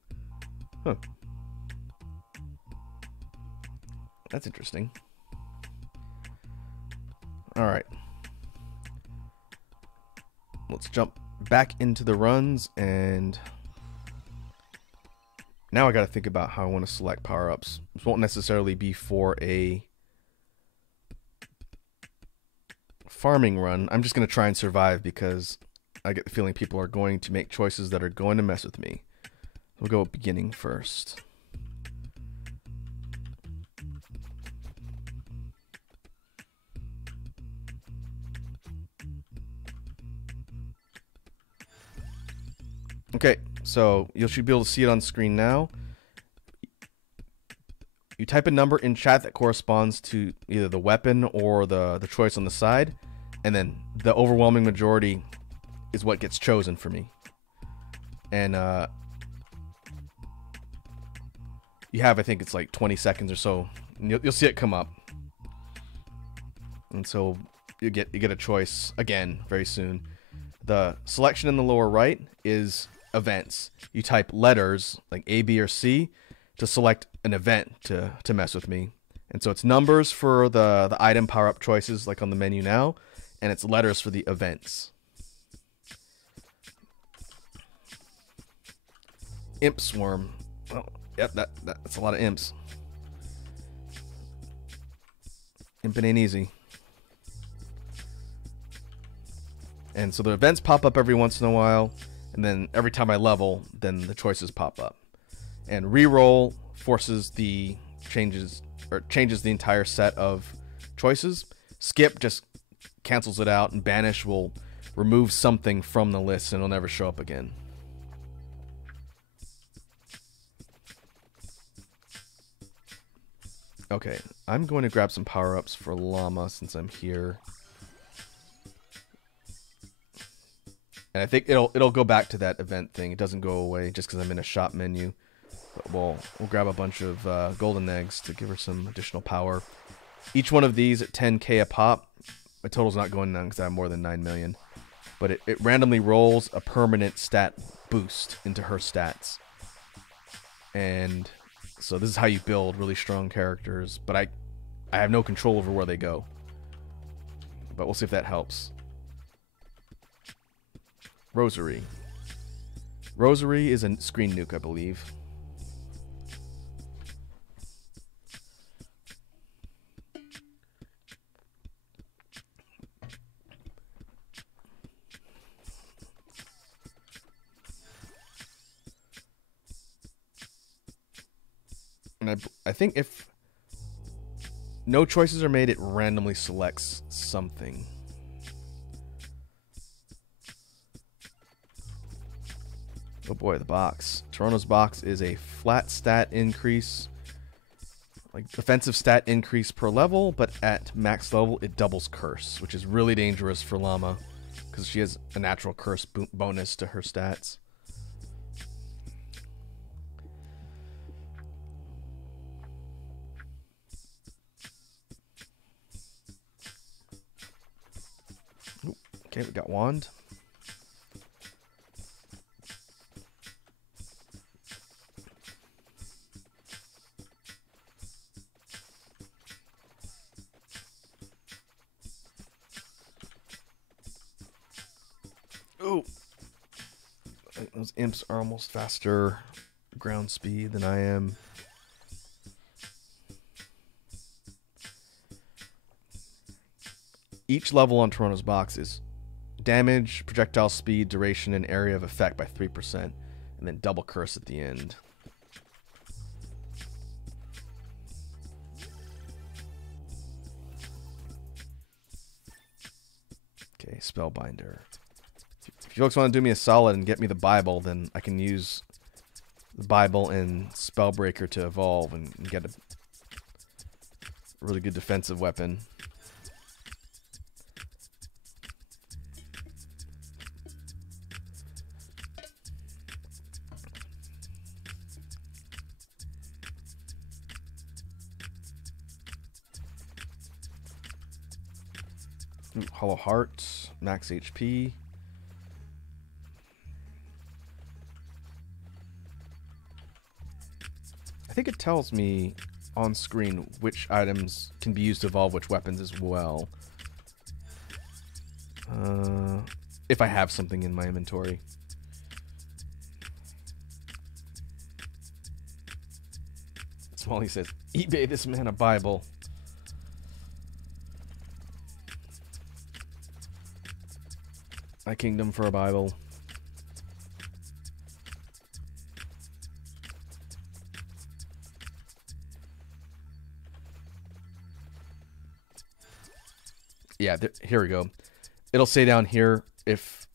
Huh. That's interesting. Alright. Let's jump back into the runs, and now I gotta think about how I want to select power-ups. This won't necessarily be for a farming run. I'm just gonna try and survive, because I get the feeling people are going to make choices that are going to mess with me. We'll go beginning first. Okay, so you should be able to see it on screen now. You type a number in chat that corresponds to either the weapon or the choice on the side, and then the overwhelming majority is what gets chosen for me. And you have, I think it's like 20 seconds or so, and you'll see it come up. And so you get a choice again very soon. The selection in the lower right is events. You type letters like A, B, or C to select an event to mess with me. And so it's numbers for the item power-up choices like on the menu now, and it's letters for the events. Imp Swarm. Oh, yep, that's a lot of imps. Imping ain't easy. And so the events pop up every once in a while, and then every time I level, then the choices pop up. And reroll forces the changes the entire set of choices. Skip just cancels it out, and banish will remove something from the list and it'll never show up again. Okay, I'm going to grab some power-ups for Llama since I'm here. And I think it'll go back to that event thing. It doesn't go away just because I'm in a shop menu. But we'll grab a bunch of golden eggs to give her some additional power. Each one of these at 10k a pop. My total's not going down because I have more than 9 million. But it randomly rolls a permanent stat boost into her stats. And so this is how you build really strong characters. But I have no control over where they go. But we'll see if that helps. Rosary. Rosary is a screen nuke, I believe. And I think if no choices are made, it randomly selects something. Oh boy, the box. Toronto's box is a flat stat increase, like defensive stat increase per level, but at max level it doubles curse, which is really dangerous for Llama because she has a natural curse bonus to her stats. Ooh, okay, we got wand. Ooh. Those imps are almost faster ground speed than I am. Each level on Toronto's box is damage, projectile speed, duration, and area of effect by 3%, and then double curse at the end. Okay, Spellbinder. If you folks want to do me a solid and get me the Bible, then I can use the Bible and Spellbreaker to evolve and get a really good defensive weapon. Ooh, Hollow Heart, max HP. I think it tells me on screen which items can be used to evolve which weapons as well. If I have something in my inventory. Smalley says, eBay this man a Bible. My kingdom for a Bible. Yeah, here we go. It'll say down here if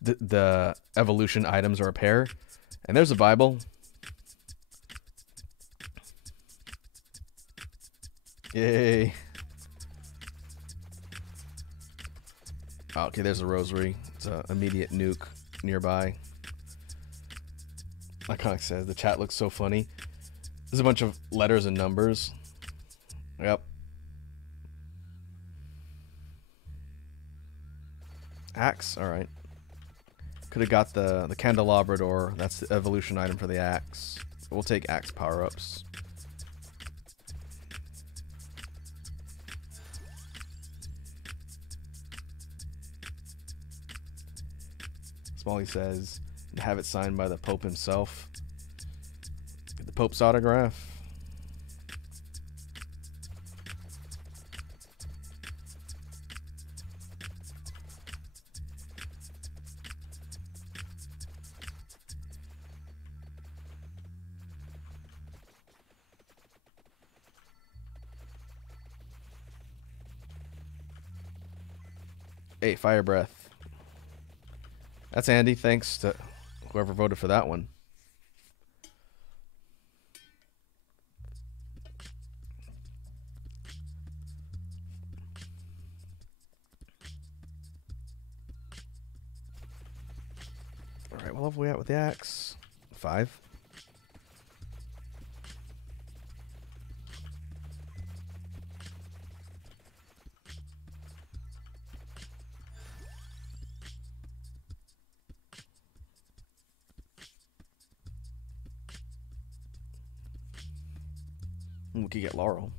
the evolution items are a pair. And there's a Bible. Yay. Oh, okay, there's a rosary. It's an immediate nuke nearby. Iconic says, the chat looks so funny. There's a bunch of letters and numbers. Yep. Axe, alright. Could have got the candelabra door. That's the evolution item for the axe. We'll take axe power-ups. Smalley says, have it signed by the Pope himself. Get the Pope's autograph. Hey, fire breath. That's handy. Thanks to whoever voted for that one. Alright, what level are we at with the axe? 5. We could get Laurel.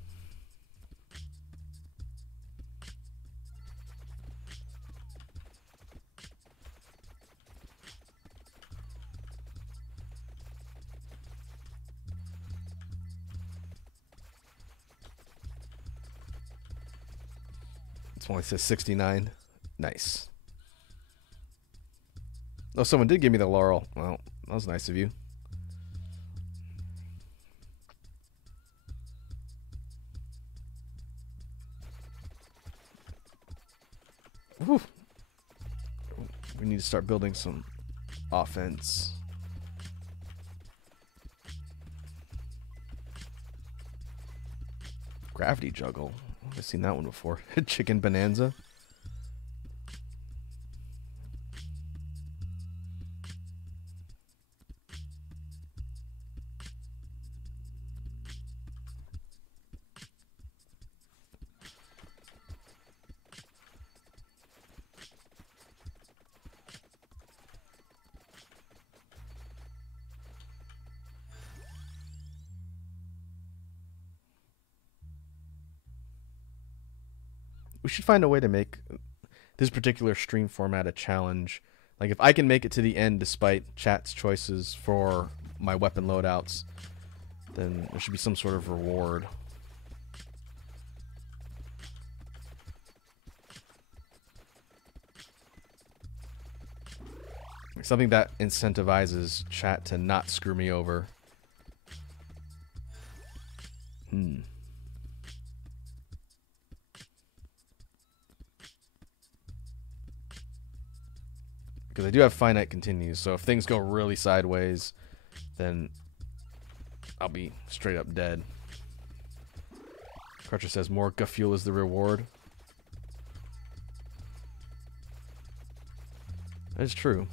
This one says 69. Nice. Oh, someone did give me the Laurel. Well, that was nice of you. Whew. We need to start building some offense. Gravity juggle. I've seen that one before. Chicken bonanza. We should find a way to make this particular stream format a challenge. Like, if I can make it to the end despite chat's choices for my weapon loadouts, then there should be some sort of reward. Something that incentivizes chat to not screw me over. Because I do have finite continues, so if things go really sideways, then I'll be straight up dead. Crutcher says more guff fuel is the reward. That is true.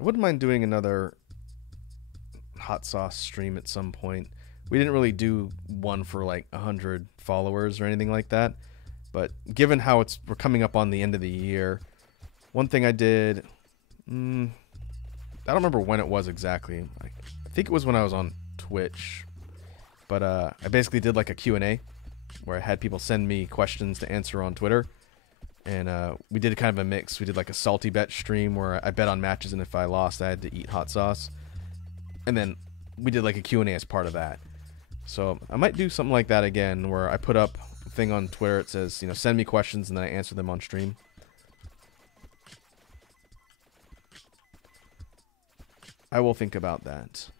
I wouldn't mind doing another hot sauce stream at some point. We didn't really do one for like 100 followers or anything like that. But given how we're coming up on the end of the year, one thing I did, I don't remember when it was exactly. I think it was when I was on Twitch. But I basically did like a Q&A where I had people send me questions to answer on Twitter. And we did kind of a mix. We did like a salty bet stream where I bet on matches, and if I lost, I had to eat hot sauce. And then we did like a Q&A as part of that. So I might do something like that again, where I put up a thing on Twitter. It says, you know, send me questions, and then I answer them on stream. I will think about that.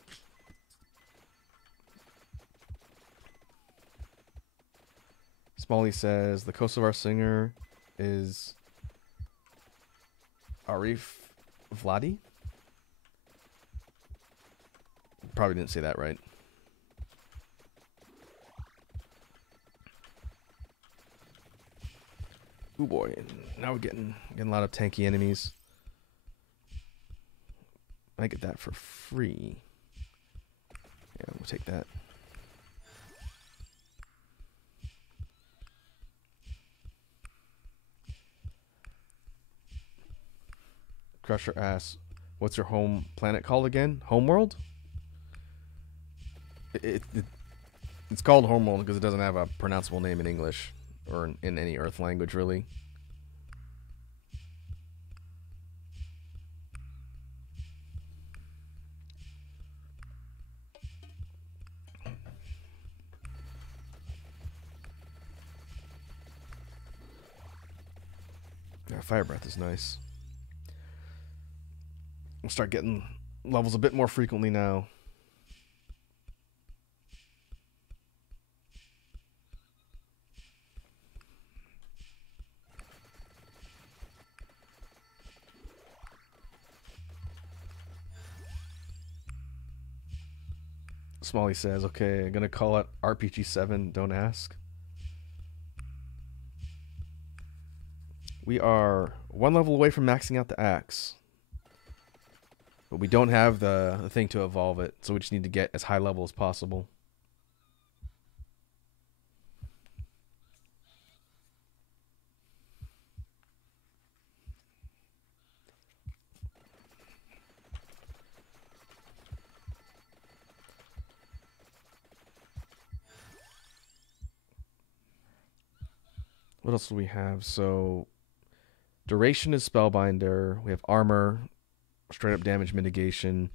Smalley says the Kosovar singer is Arif Vladi. Probably didn't say that right. Ooh boy, now we're getting a lot of tanky enemies. I get that for free. Yeah, we'll take that. Crusher asks, what's your home planet called again? Homeworld? It's called Homeworld because it doesn't have a pronounceable name in English or in any Earth language, really. Yeah, fire breath is nice. We'll start getting levels a bit more frequently now. Smalley says, okay, I'm gonna call it RPG 7. Don't ask. We are one level away from maxing out the axe. But we don't have the thing to evolve it, so we just need to get as high level as possible. What else do we have? So, duration is Spellbinder. We have armor, straight up damage mitigation.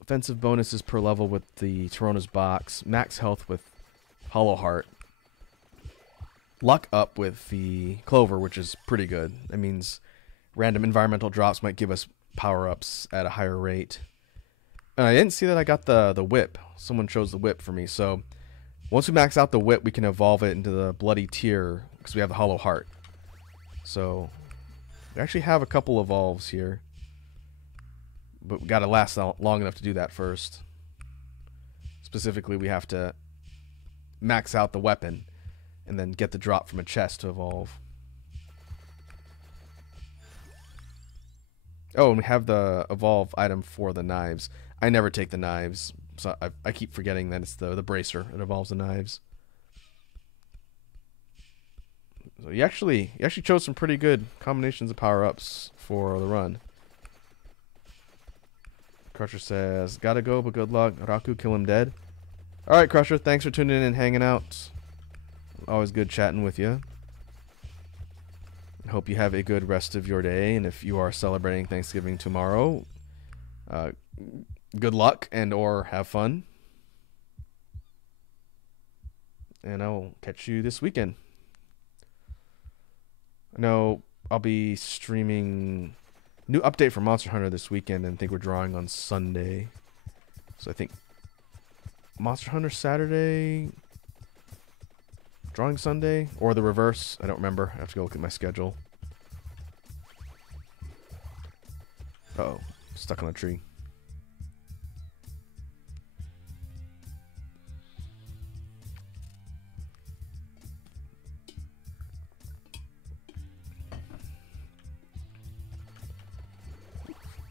Offensive bonuses per level with the Torona's box. Max health with Hollow Heart. Luck up with the Clover, which is pretty good. That means random environmental drops might give us power-ups at a higher rate. And I didn't see that I got the whip. Someone chose the whip for me, so once we max out the whip, we can evolve it into the Bloody Tear because we have the Hollow Heart. So we actually have a couple evolves here, but we got to last long enough to do that first. Specifically, we have to max out the weapon and then get the drop from a chest to evolve. Oh, and we have the evolve item for the knives. I never take the knives, so I keep forgetting that it's the bracer. It evolves the knives. So you actually chose some pretty good combinations of power-ups for the run. Crusher says, gotta go, but good luck. Raku, kill him dead. Alright, Crusher, thanks for tuning in and hanging out. Always good chatting with you. Hope you have a good rest of your day, and if you are celebrating Thanksgiving tomorrow, good luck and or have fun. And I will catch you this weekend. I know I'll be streaming new update for Monster Hunter this weekend, and I think we're drawing on Sunday. So I think Monster Hunter Saturday, drawing Sunday, or the reverse. I don't remember. I have to go look at my schedule. Uh-oh. Stuck on a tree.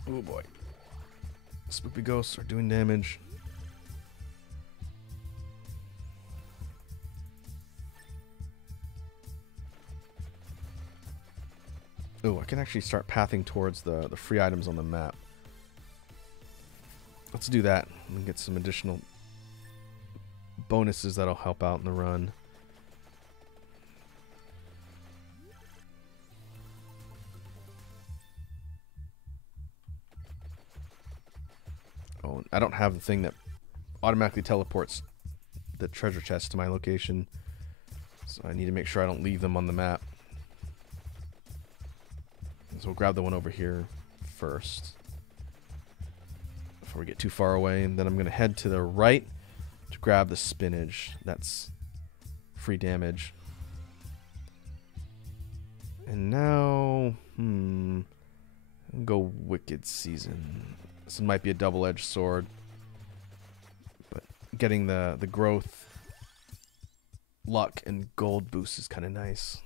Oh boy. Spoopy ghosts are doing damage. Oh, I can actually start pathing towards the free items on the map. Let's do that and get some additional bonuses that'll help out in the run. Oh, I don't have the thing that automatically teleports the treasure chest to my location, so I need to make sure I don't leave them on the map. So we'll grab the one over here first before we get too far away, and then I'm going to head to the right to grab the spinach. That's free damage. And now, go Wicked Season. This might be a double-edged sword, but getting the growth, luck, and gold boost is kind of nice.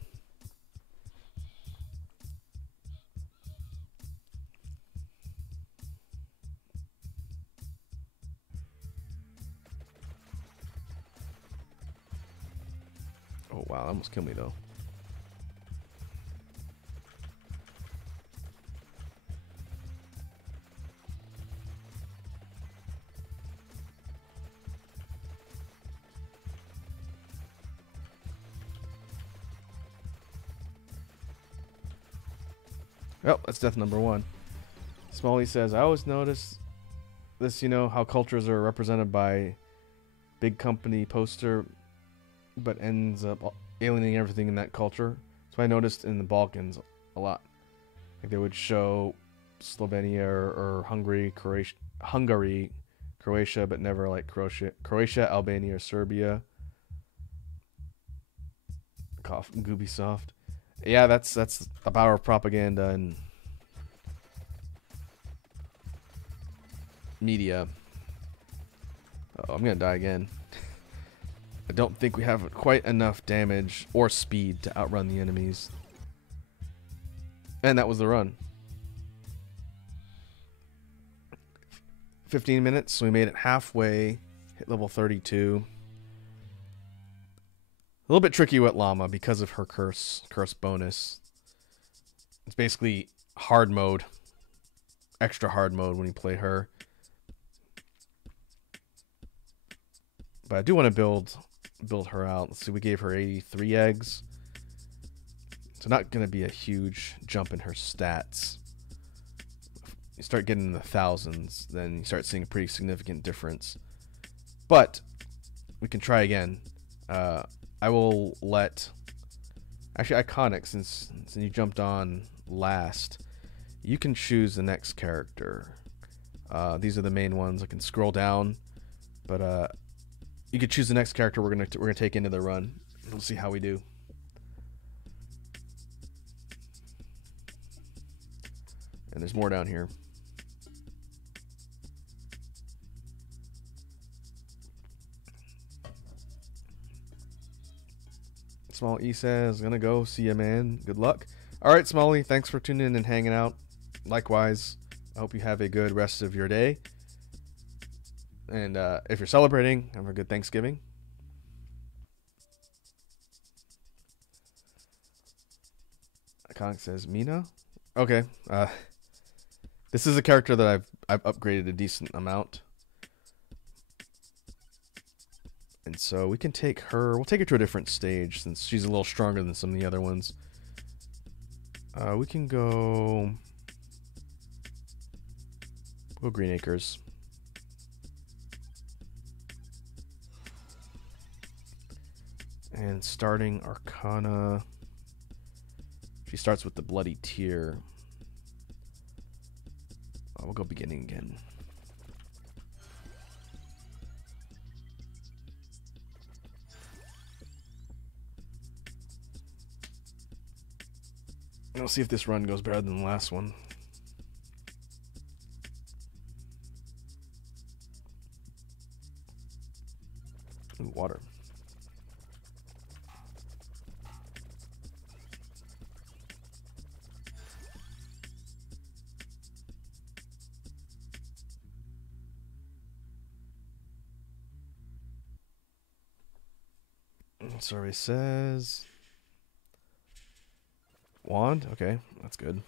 Oh wow, that almost killed me though. Oh, that's death number 1. Smalley says, I always notice this, how cultures are represented by big company poster, but ends up alienating everything in that culture. So I noticed in the Balkans a lot. Like they would show Slovenia or Hungary, Croatia, but never like Croatia, Albania, or Serbia. Cough, Ubisoft. Yeah, that's the power of propaganda and media. Oh, I'm gonna die again. I don't think we have quite enough damage or speed to outrun the enemies. And that was the run. 15 minutes, so we made it halfway. Hit level 32. A little bit tricky with Llama because of her curse bonus. It's basically hard mode. Extra hard mode when you play her. But I do want to build her out. Let's see, we gave her 83 eggs. So not going to be a huge jump in her stats. You start getting in the thousands, then you start seeing a pretty significant difference. But we can try again. I will let... Actually, Iconic, since you jumped on last, you can choose the next character. These are the main ones. I can scroll down, but you could choose the next character we're gonna take into the run. We'll see how we do. And there's more down here. Small E says, gonna go. See ya, man. Good luck. All right, Smalley, thanks for tuning in and hanging out. Likewise, I hope you have a good rest of your day. And if you're celebrating, have a good Thanksgiving. Iconic says, Mina? Okay. This is a character that I've upgraded a decent amount. And so we can take her, we'll take her to a different stage since she's a little stronger than some of the other ones. We can go Green Acres. And starting Arcana, she starts with the Bloody Tear. We'll go beginning again. We'll see if this run goes better than the last one. Ooh, water. Survey says wand. Okay, that's good.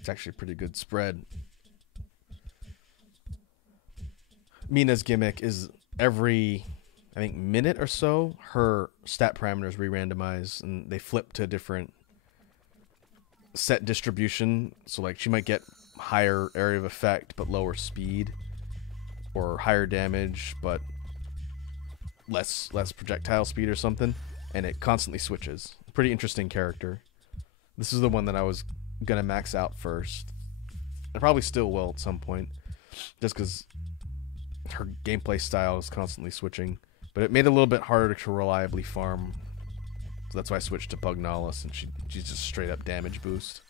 It's actually a pretty good spread. Mina's gimmick is every, I think, minute or so, her stat parameters re-randomize and they flip to a different set distribution. So like she might get higher area of effect but lower speed, or higher damage but less projectile speed or something, and it constantly switches. Pretty interesting character. This is the one that I was gonna max out first. I probably still will at some point, just because her gameplay style is constantly switching. But it made it a little bit harder to reliably farm. So that's why I switched to Pugnalis, and she's just straight up damage boost.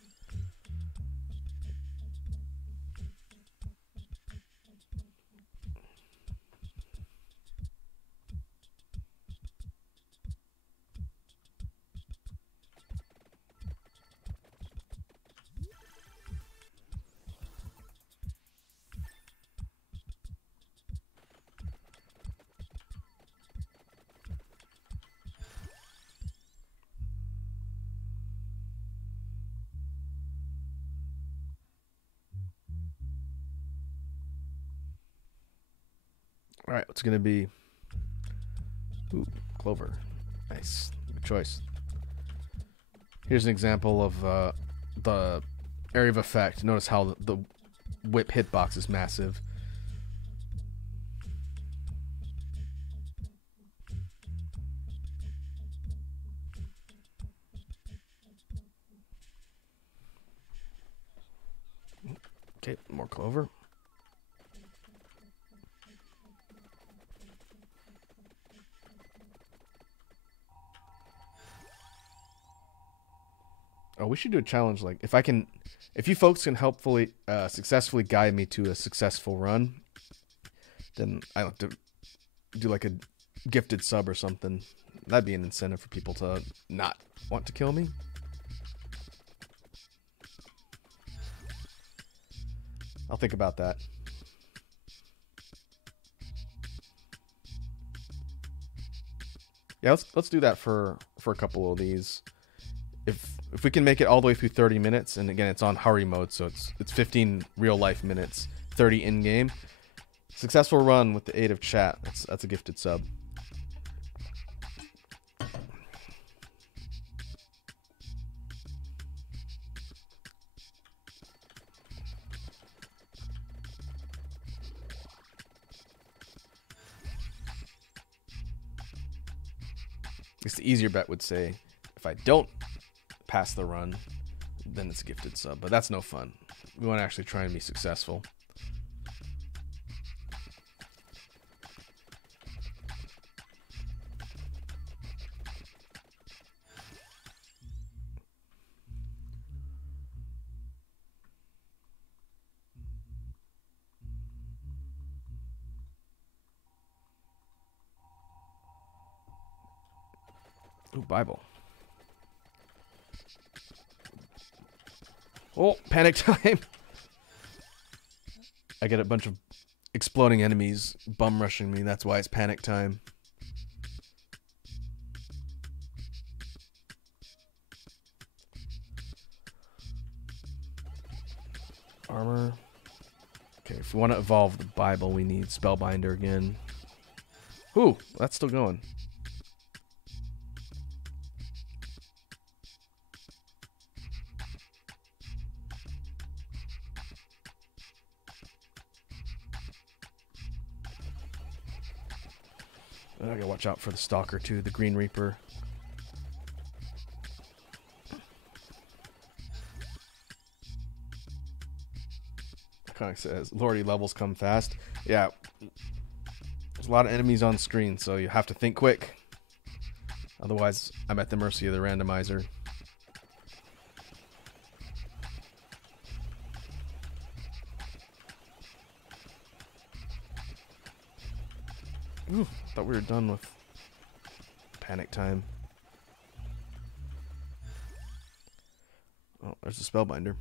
Alright, what's gonna be? Ooh, Clover. Nice. Good choice. Here's an example of the area of effect. Notice how the whip hitbox is massive. Okay, more Clover. Oh, we should do a challenge. Like, if you folks can helpfully, successfully guide me to a successful run, then I have to do like a gifted sub or something. That'd be an incentive for people to not want to kill me. I'll think about that. Yeah, let's do that for a couple of these. If we can make it all the way through 30 minutes, and again, it's on hurry mode, so it's 15 real life minutes, 30 in game. Successful run with the aid of chat. That's a gifted sub. I guess the easier bet would say, if I don't pass the run, then it's a gifted sub, but that's no fun. We want to actually try and be successful. Ooh, Bible. Oh, panic time. I get a bunch of exploding enemies bum rushing me. That's why it's panic time. Armor. Okay, if we want to evolve the Bible, we need Spellbinder again. Ooh, that's still going. I gotta watch out for the Stalker too, the Green Reaper. Kind of says, Lordy, levels come fast. Yeah, there's a lot of enemies on screen, so you have to think quick. Otherwise, I'm at the mercy of the randomizer. Ooh, thought we were done with panic time. Oh, there's a Spellbinder.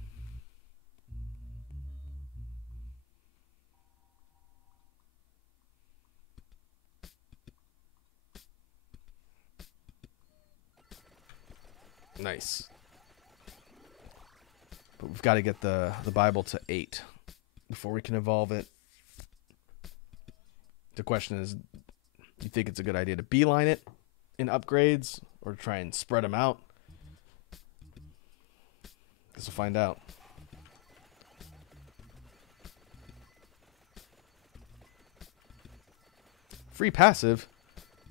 Nice. But we've got to get the Bible to 8 before we can evolve it. The question is, do you think it's a good idea to beeline it in upgrades or try and spread them out? Guess we'll find out. Free passive?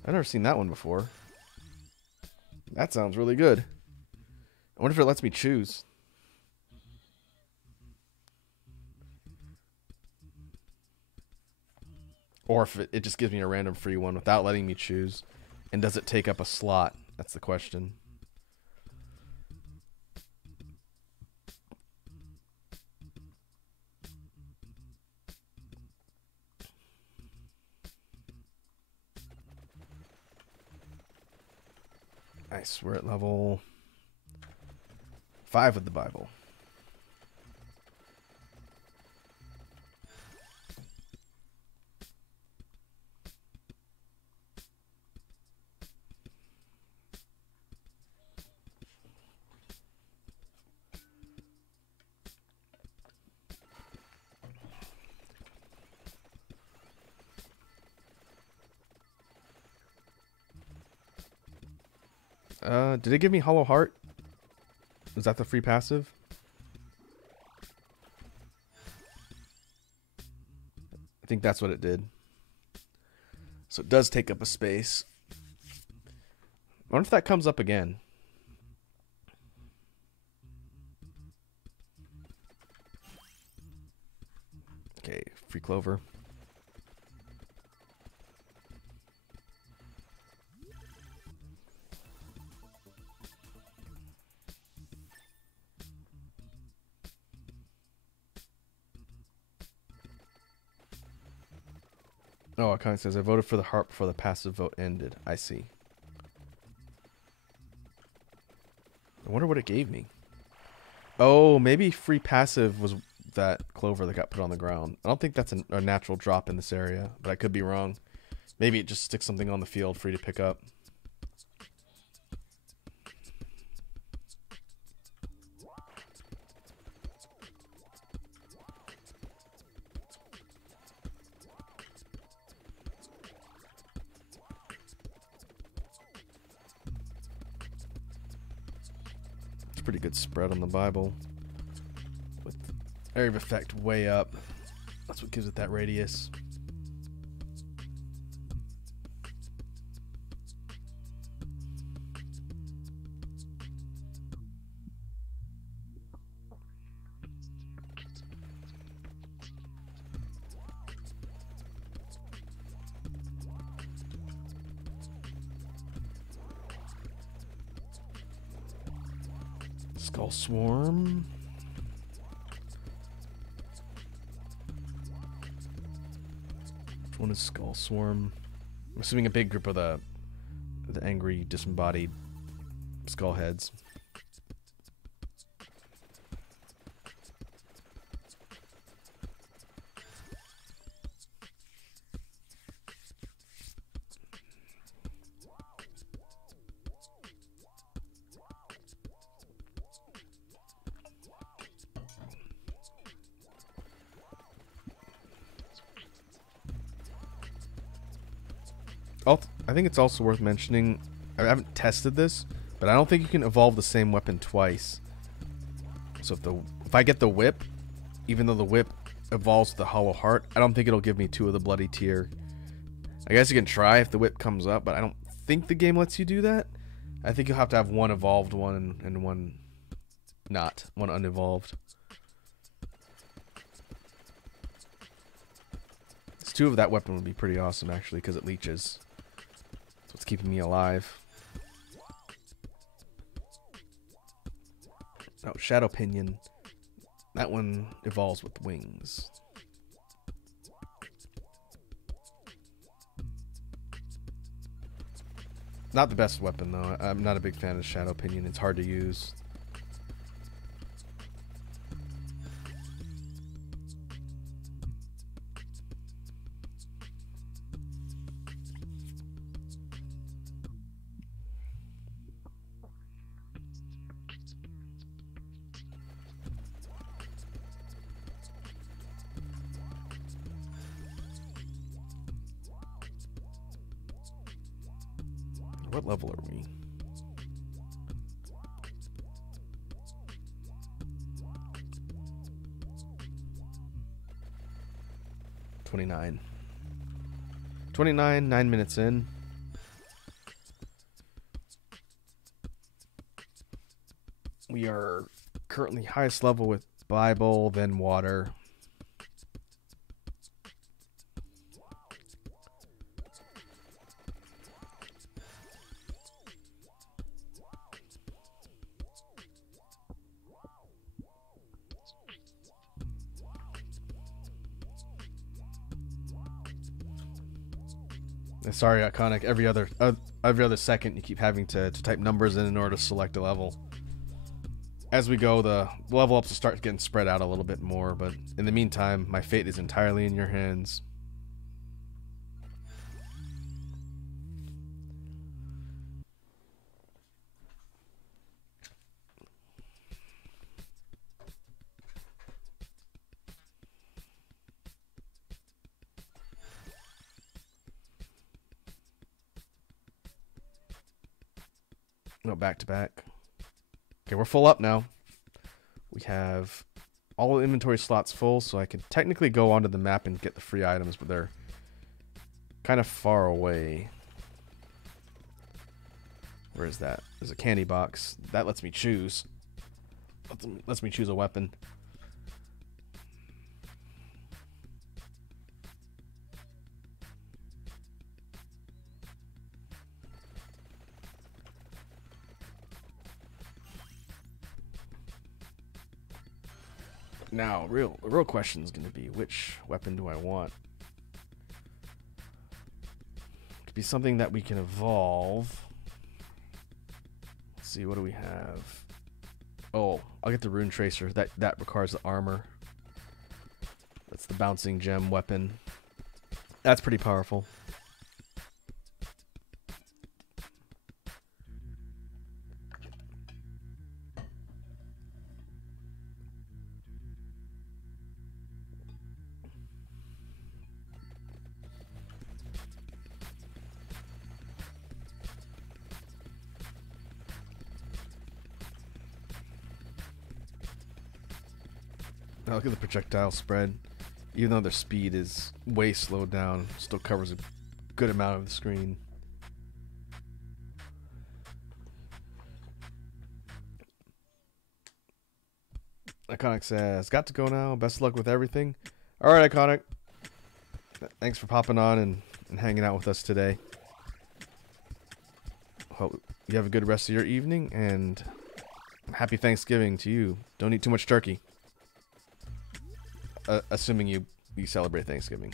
I've never seen that one before. That sounds really good. I wonder if it lets me choose. Or if it just gives me a random free one without letting me choose. And does it take up a slot? That's the question. Nice. We're at level 5 with the Bible. Did it give me Hollow Heart? Was that the free passive? I think that's what it did. So it does take up a space. I wonder if that comes up again. Okay, free clover. Oh, it kind of says I voted for the heart before the passive vote ended. I see. I wonder what it gave me. Oh, maybe free passive was that clover that got put on the ground. I don't think that's a natural drop in this area, but I could be wrong. Maybe it just sticks something on the field for you to pick up. Pretty good spread on the Bible with area of effect way up. That's what gives it that radius. Skull Swarm. Which one is Skull Swarm? I'm assuming a big group of the angry, disembodied skull heads. I think it's also worth mentioning, I haven't tested this, but I don't think you can evolve the same weapon twice. So if I get the whip, even though the whip evolves to the hollow heart, I don't think it'll give me 2 of the bloody tear. I guess you can try if the whip comes up, but I don't think the game lets you do that. I think you'll have to have one evolved one and one not, one unevolved. It's 2 of that weapon would be pretty awesome actually, because it leeches. That's what's keeping me alive. Oh, Shadow Pinion. That one evolves with wings. Not the best weapon though. I'm not a big fan of Shadow Pinion. It's hard to use. What level are we? $29. 29, 9 minutes in. We are currently highest level with Bible, then water. Sorry, Iconic. Every other second, you keep having to type numbers in order to select a level. As we go, the level ups will start getting spread out a little bit more, but in the meantime, my fate is entirely in your hands. No, back to back. Okay, we're full up now. We have all the inventory slots full, so I can technically go onto the map and get the free items, but they're kind of far away. Where is that? There's a candy box. That lets me choose. Lets me choose a weapon. Now, the real question is going to be, which weapon do I want? be something that we can evolve. Let's see, what do we have? Oh, I'll get the Rune Tracer. That requires the armor. That's the bouncing gem weapon. That's pretty powerful. Now look at the projectile spread. Even though their speed is way slowed down, still covers a good amount of the screen. Iconic says, got to go now. Best of luck with everything. Alright, Iconic. Thanks for popping on and hanging out with us today. Hope you have a good rest of your evening, and happy Thanksgiving to you. Don't eat too much turkey. Assuming you celebrate Thanksgiving.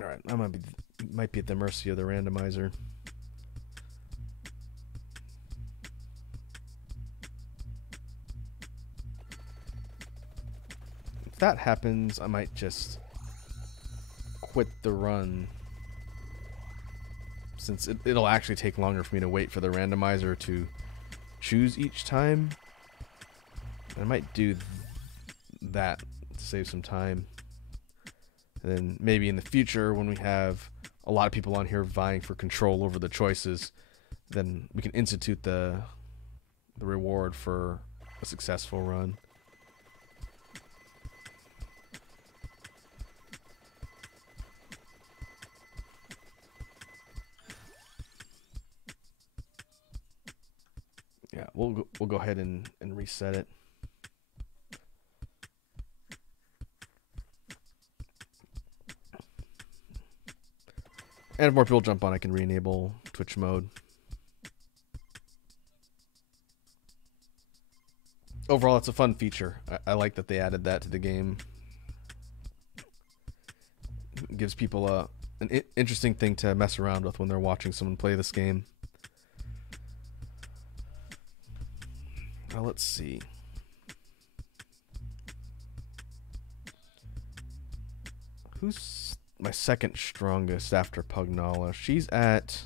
Alright, I might be at the mercy of the randomizer. If that happens, I might just quit the run, since it'll actually take longer for me to wait for the randomizer to choose each time. I might do that to save some time. And then maybe in the future, when we have a lot of people on here vying for control over the choices, then we can institute the reward for a successful run. Yeah, we'll go ahead and reset it. And if more people jump on, I can re-enable Twitch mode. Overall, it's a fun feature. I like that they added that to the game. It gives people an interesting thing to mess around with when they're watching someone play this game. Now let's see. Who's my second strongest after Pugnala? She's at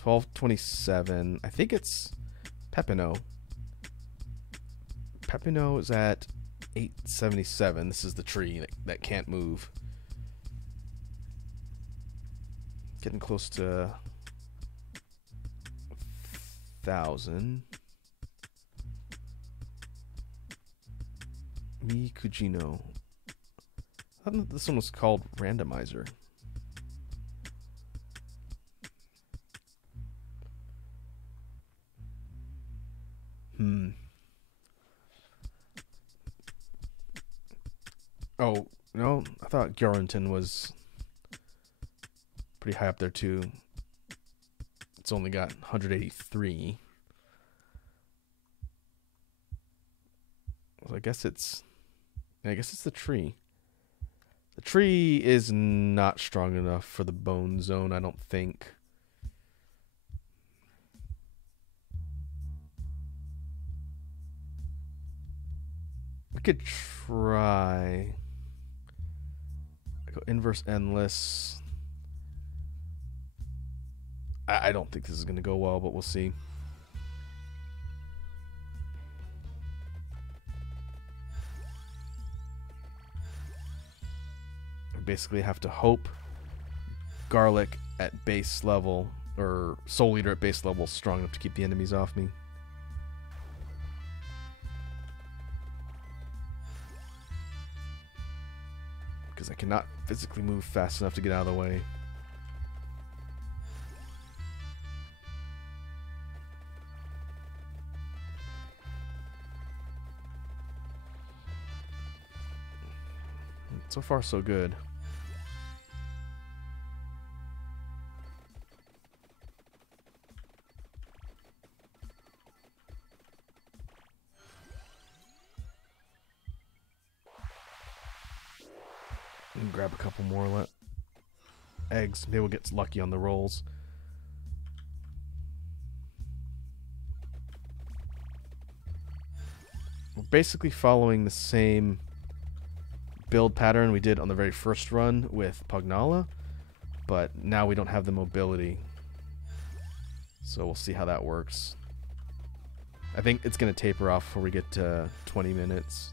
1227. I think it's Pepino. Pepino is at 877. This is the tree that can't move. Getting close to 1,000. Mi Kujino. I thought this one was called Randomizer. Oh, no. I thought Gurrenton was pretty high up there, too. It's only got 183. Well, I guess it's the tree. The tree is not strong enough for the bone zone, I don't think. We could try. Go inverse endless. I don't think this is going to go well, but we'll see. Basically have to hope Garlic at base level, or Soul Eater at base level, is strong enough to keep the enemies off me. Because I cannot physically move fast enough to get out of the way. So far, so good. grab a couple more eggs. Maybe we'll get lucky on the rolls. We're basically following the same build pattern we did on the very first run with Pugnala, but now we don't have the mobility. So we'll see how that works. I think it's going to taper off before we get to 20 minutes.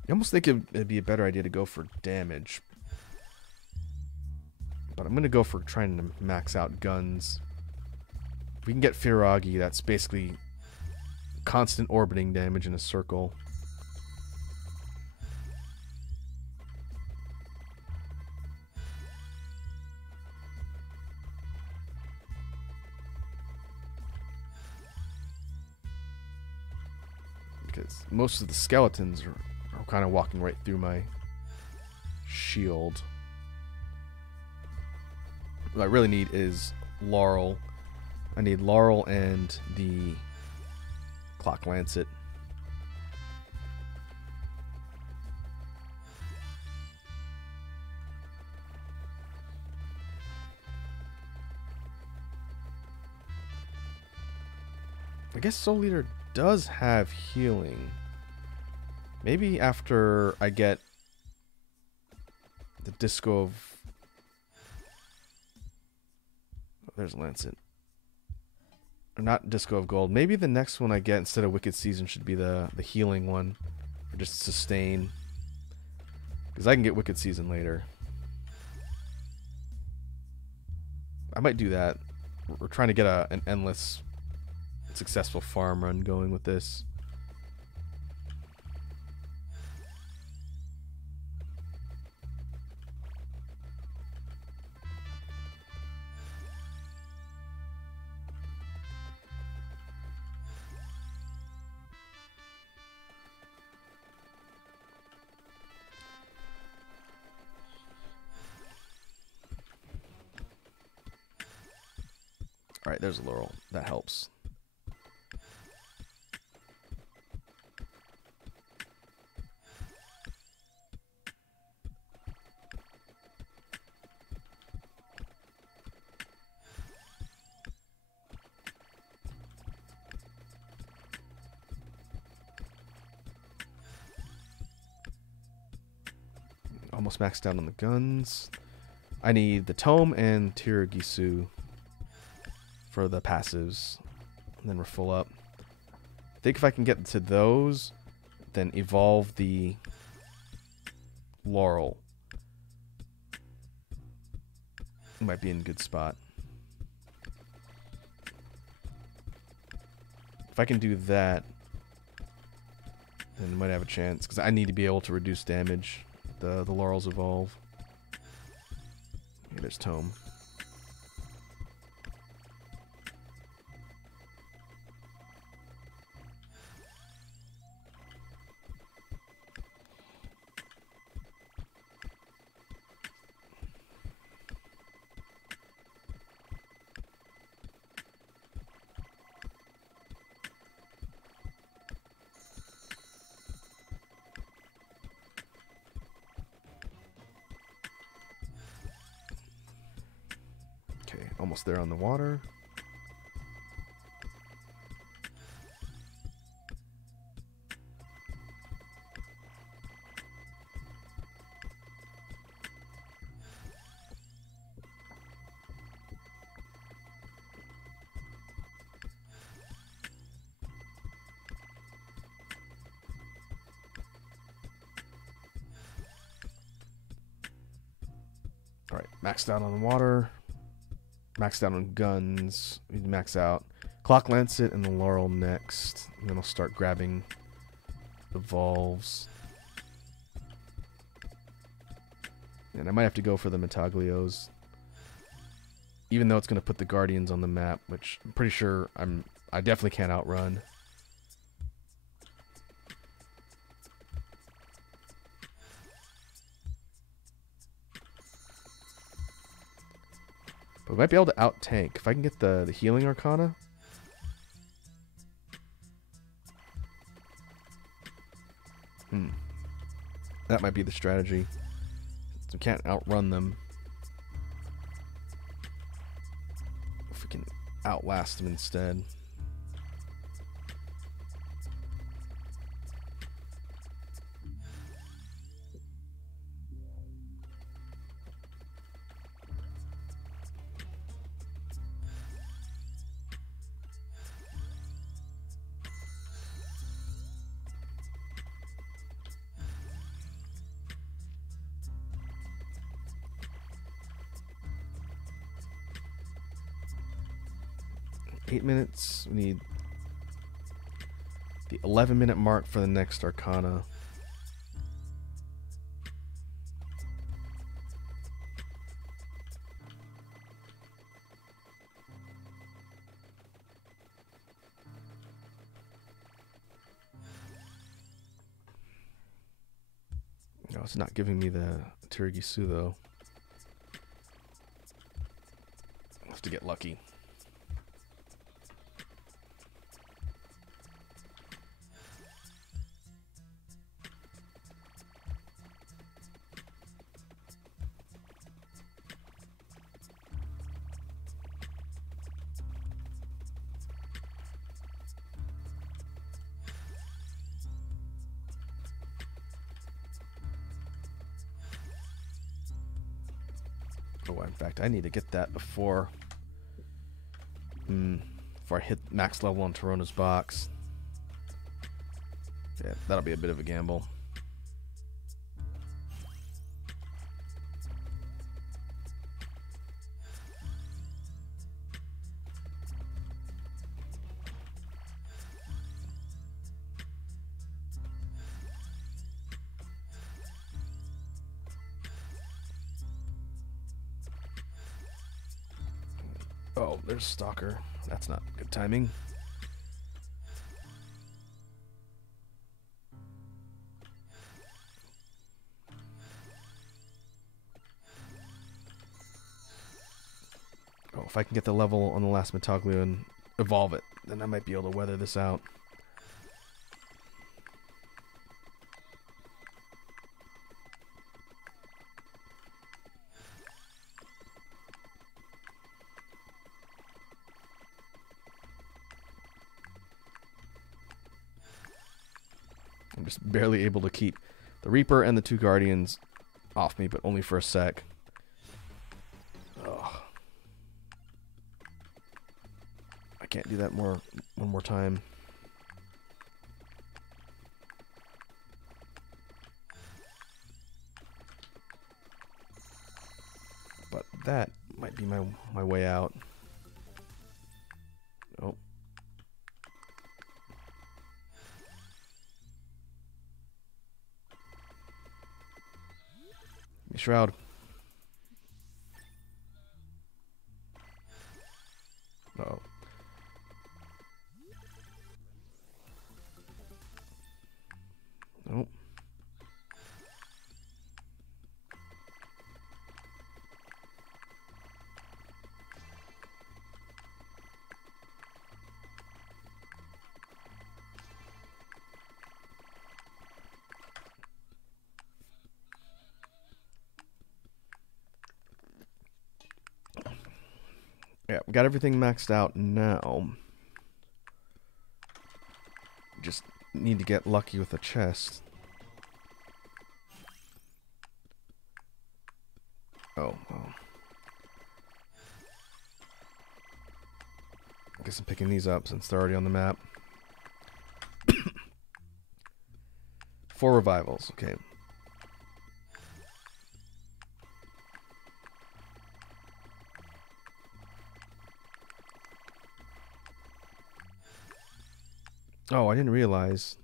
I almost think it'd be a better idea to go for damage. But I'm going to go for trying to max out guns. If we can get Firagi, that's basically constant orbiting damage in a circle. Because most of the skeletons are kind of walking right through my shield. What I really need is Laurel. I need Laurel and the Clock Lancet. I guess Soul Eater does have healing. Maybe after I get the Disco of... Oh, there's Lancet. Or not Disco of Gold. Maybe the next one I get instead of Wicked Season should be the healing one. Or just Sustain. Because I can get Wicked Season later. I might do that. We're trying to get an endless successful farm run going with this. Alright, there's a Laurel. That helps. Almost maxed out on the guns. I need the Tome and Tiragisu for the passives, and then we're full up. I think if I can get to those, then evolve the Laurel, we might be in a good spot. If I can do that, then we might have a chance, because I need to be able to reduce damage. The Laurels evolve. Okay, there's Tome. Okay, almost there on the water. All right, maxed out on the water. Maxed out on guns. We max out Clock Lancet and the Laurel next. And then I'll start grabbing the Volves. And I might have to go for the Metaglios. Even though it's going to put the Guardians on the map, which I'm pretty sure I definitely can't outrun. But we might be able to out-tank. If I can get the healing Arcana. That might be the strategy. So we can't outrun them. If we can outlast them instead. Eight minutes. We need the 11-minute mark for the next Arcana. No, it's not giving me the Tirigisu though. I'll have to get lucky. Oh, in fact, I need to get that before I hit max level on Torona's box. Yeah, that'll be a bit of a gamble. Oh, there's Stalker. That's not good timing. Oh, if I can get the level on the last Metaglio and evolve it, then I might be able to weather this out. I'm just barely able to keep the Reaper and the two Guardians off me, but only for a sec. Ugh. I can't do that one more time. But that might be my way out. Oh. Shroud. Oh. Nope. Yeah, we got everything maxed out now. Just need to get lucky with a chest. Oh. I guess I'm picking these up since they're already on the map. 4 revivals, okay. Oh, I didn't realize.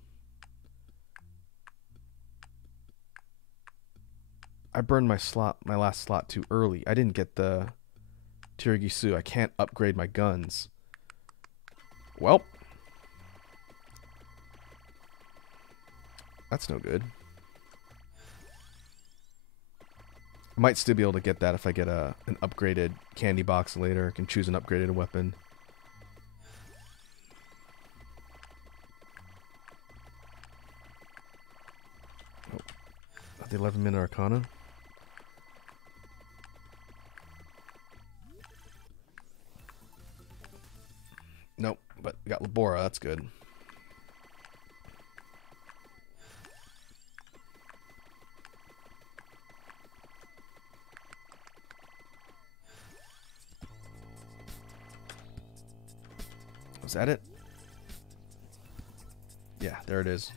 I burned my last slot too early. I didn't get the Tirigisu. I can't upgrade my guns. Well. That's no good. I might still be able to get that if I get an upgraded candy box later. I can choose an upgraded weapon. Oh, the 11-minute Arcana. Nope, but we got Labora, that's good. Was that it? Yeah, there it is.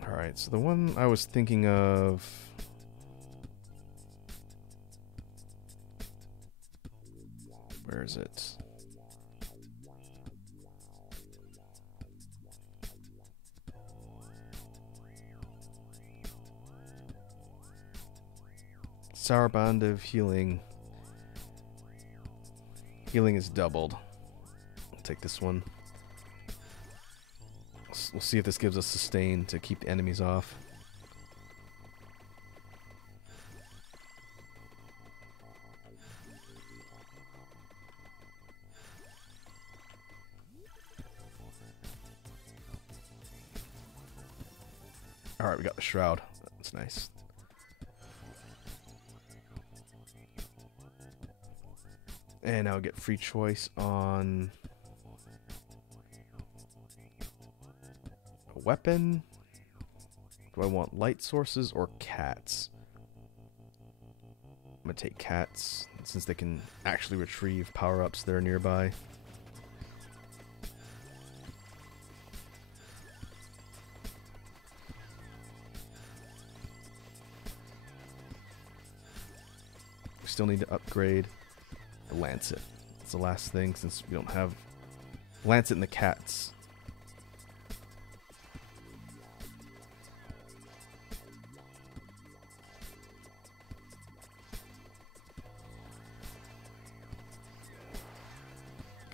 Alright, so the one I was thinking of... Where is it? Sour Bond of Healing. Healing is doubled. I'll take this one. We'll see if this gives us sustain to keep the enemies off. Alright, we got the Shroud. That's nice. And I'll get free choice on a weapon. Do I want light sources or cats? I'm gonna take cats since they can actually retrieve power-ups that are nearby. We still need to upgrade the Lancet. That's the last thing since we don't have Lancet and the cats.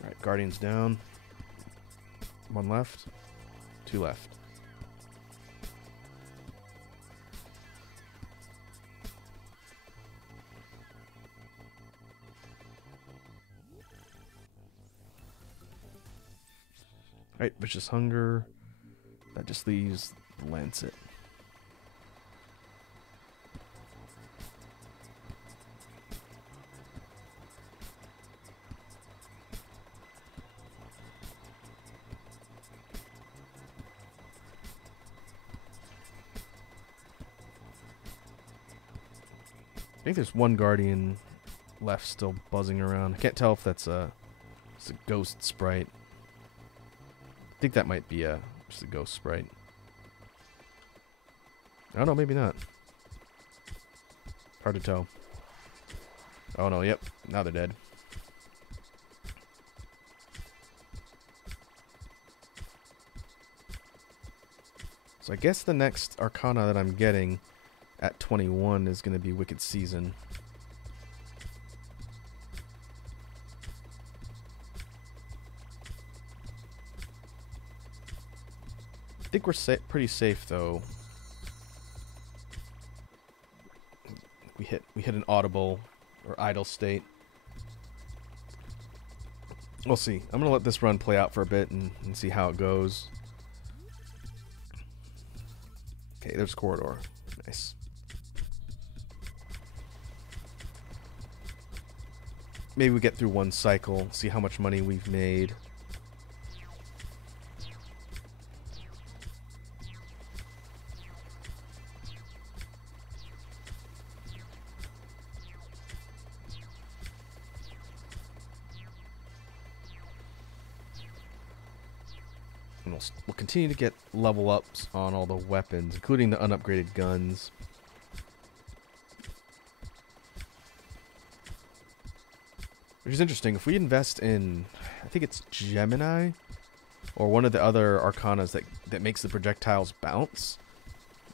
Alright, Guardians down. One left. Two left. Alright, Vicious Hunger. That just leaves the Lancet. I think there's one Guardian left still buzzing around. I can't tell if that's it's a ghost sprite. I think that might be just a ghost sprite. I don't know, maybe not. Hard to tell. Oh no, yep, now they're dead. So I guess the next Arcana that I'm getting at 21 is going to be Wicked Season. I think we're pretty safe though. We hit an audible or idle state. We'll see. I'm gonna let this run play out for a bit and see how it goes. Okay, there's Corridor. Nice. Maybe we get through one cycle, see how much money we've made. And we'll continue to get level ups on all the weapons, including the unupgraded guns. Which is interesting. If we invest in, I think it's Gemini, or one of the other Arcanas that makes the projectiles bounce,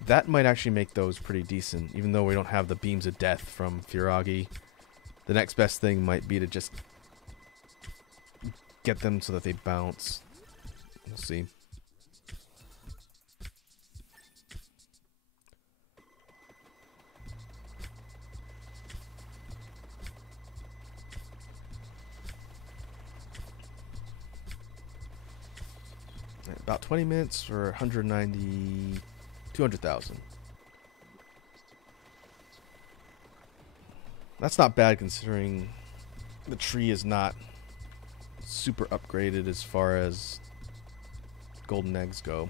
that might actually make those pretty decent. Even though we don't have the Beams of Death from Furagi, the next best thing might be to just get them so that they bounce. We'll see. about 20 minutes for 190, 200,000. That's not bad considering the tree is not super upgraded as far as golden eggs go.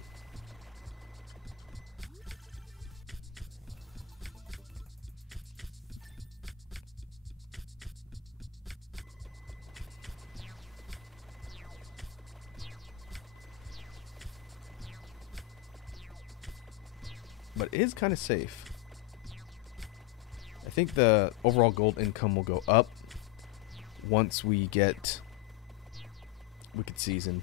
But it is kind of safe. I think the overall gold income will go up once we get Wicked Season.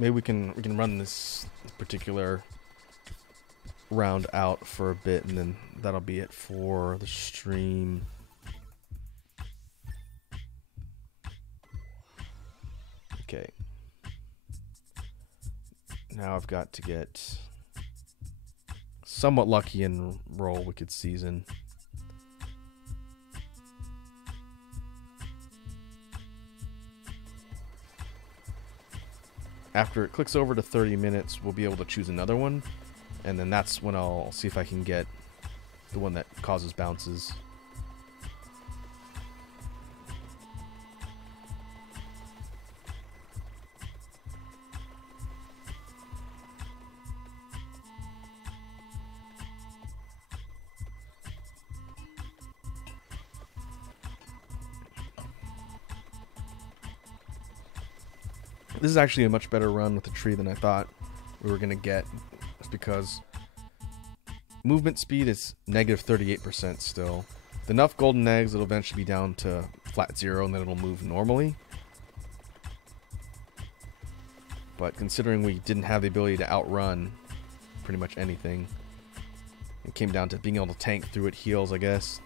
Maybe we can run this particular round out for a bit, and then that'll be it for the stream. Okay. Now I've got to get somewhat lucky and roll Wicked Season. After it clicks over to 30 minutes, we'll be able to choose another one, and then that's when I'll see if I can get the one that causes bounces. This is actually a much better run with the tree than I thought we were going to get. It's because movement speed is negative 38% still. With enough golden eggs, it'll eventually be down to flat 0, and then it'll move normally. But considering we didn't have the ability to outrun pretty much anything, it came down to being able to tank through it heals, I guess.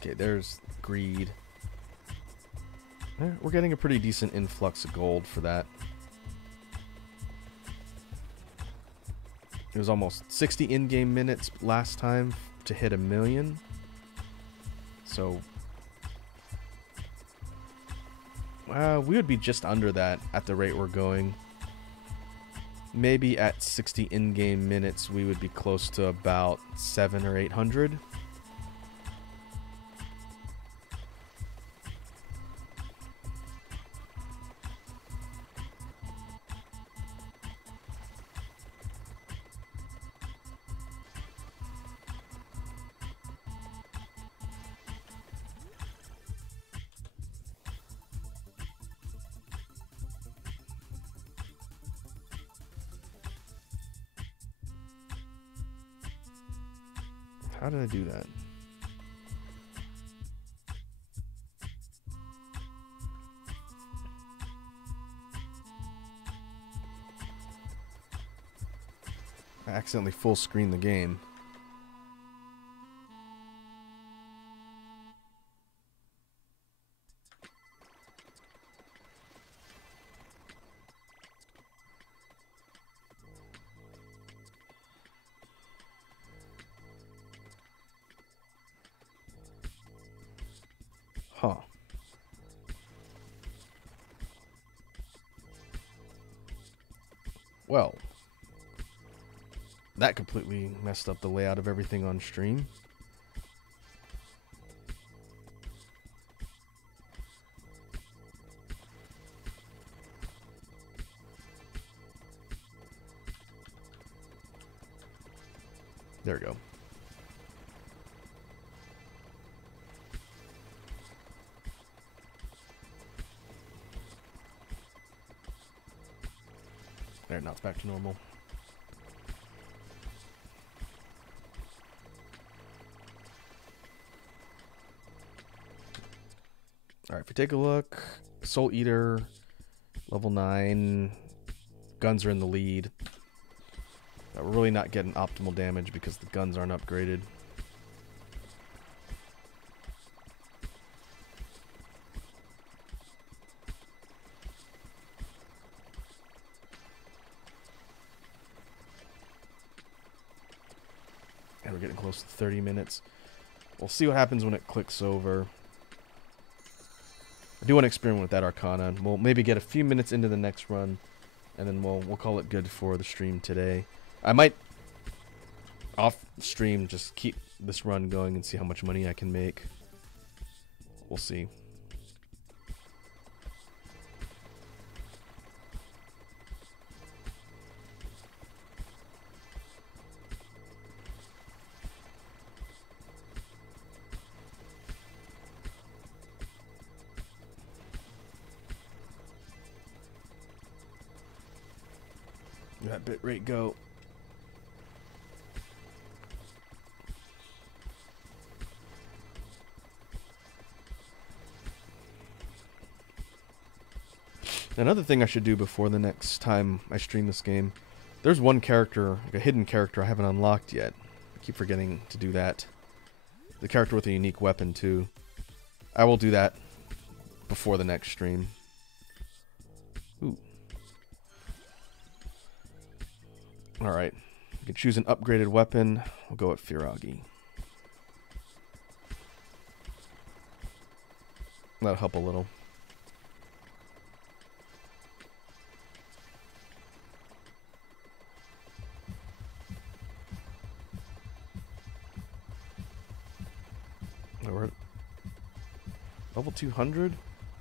Okay, there's greed. We're getting a pretty decent influx of gold for that. It was almost 60 in-game minutes last time to hit 1 million. So we would be just under that at the rate we're going. Maybe at 60 in-game minutes we would be close to about 700 or 800. How did I do that? I accidentally full screened the game. Huh. Well, that completely messed up the layout of everything on stream. There we go. There, now it's back to normal. take a look. Soul Eater, level 9. Guns are in the lead. We're really not getting optimal damage because the guns aren't upgraded. And we're getting close to 30 minutes. We'll see what happens when it clicks over. I do want to experiment with that Arcana. We'll maybe get a few minutes into the next run, and then we'll call it good for the stream today. I might off stream just keep this run going and see how much money I can make. We'll see. That bitrate go. Another thing I should do before the next time I stream this game, there's one character, like a hidden character I haven't unlocked yet. I keep forgetting to do that. The character with a unique weapon too. I will do that before the next stream. Ooh. Alright. You can choose an upgraded weapon. We'll go with Firagi. That'll help a little. We're at level 200.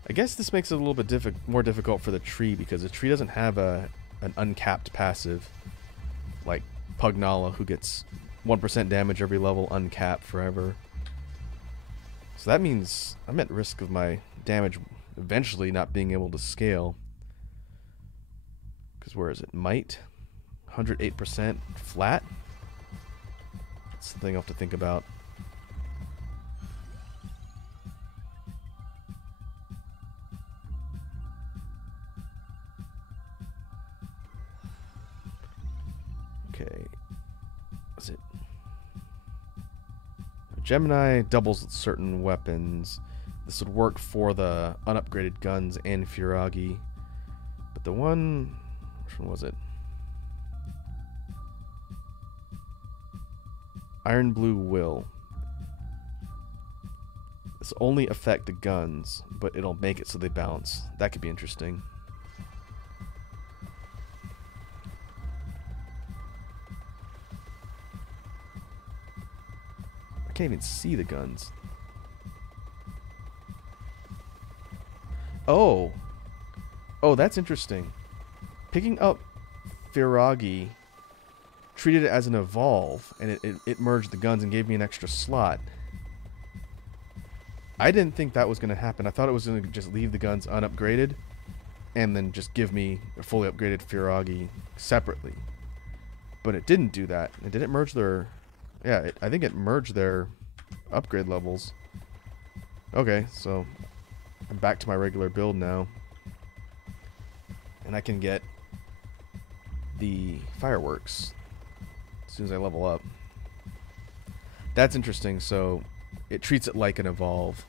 I guess this makes it a little bit more difficult for the tree because the tree doesn't have an uncapped passive like Pugnala, who gets 1% damage every level, uncapped forever. So that means I'm at risk of my damage eventually not being able to scale. Because where is it? Might? 108% flat? That's the thing I'll have to think about. Okay. Is it? Gemini doubles certain weapons. This would work for the unupgraded guns and Firagi. But the one... which one was it? Iron Blue Will. This only affect the guns, but it'll make it so they bounce. That could be interesting. I can't even see the guns. Oh. Oh, that's interesting. Picking up Firagi treated it as an evolve, and it merged the guns and gave me an extra slot. I didn't think that was going to happen. I thought it was going to just leave the guns unupgraded and then just give me a fully upgraded Firagi separately. But it didn't do that. It didn't merge their... yeah, I think it merged their upgrade levels. Okay, so I'm back to my regular build now. And I can get the fireworks as soon as I level up. That's interesting. So it treats it like an evolve.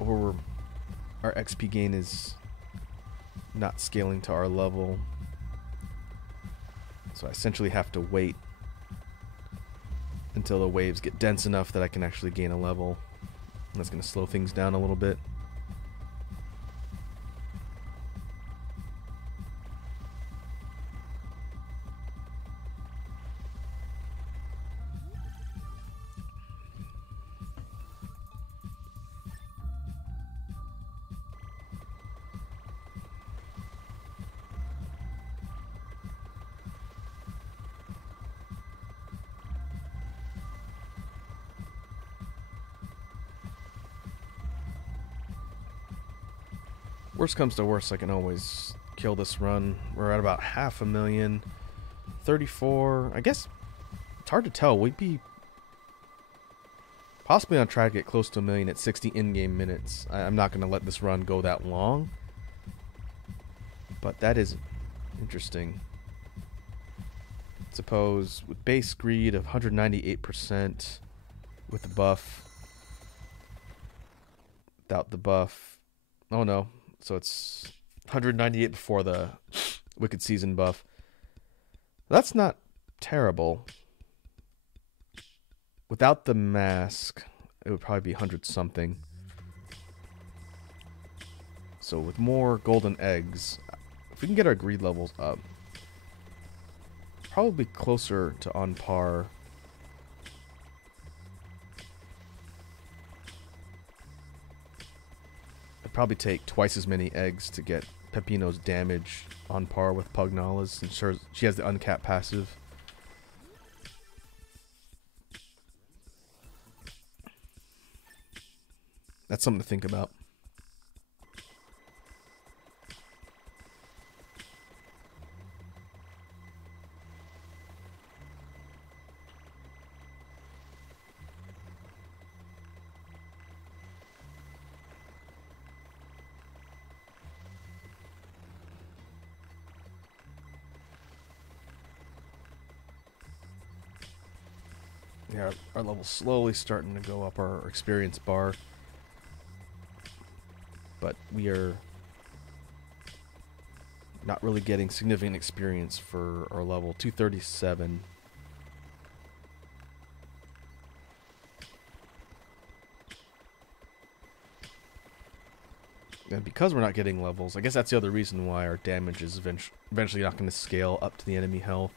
Or our XP gain is not scaling to our level. So I essentially have to wait until the waves get dense enough that I can actually gain a level. And that's going to slow things down a little bit. Worst comes to worst, I can always kill this run. We're at about 500,000. 34. I guess it's hard to tell. We'd be possibly on track to get close to 1 million at 60 in-game minutes. I'm not going to let this run go that long. But that is interesting. Suppose with base greed of 198% with the buff. Without the buff. Oh no. So it's 198 before the Wicked Season buff. That's not terrible. Without the mask, it would probably be 100 something. So with more golden eggs, if we can get our greed levels up, probably closer to on par. It'd probably take twice as many eggs to get Pepino's damage on par with Pugnala's, since she has the uncapped passive. That's something to think about. Yeah, our level's slowly starting to go up, our experience bar. But we are not really getting significant experience for our level 237. And because we're not getting levels, I guess that's the other reason why our damage is eventually not going to scale up to the enemy health.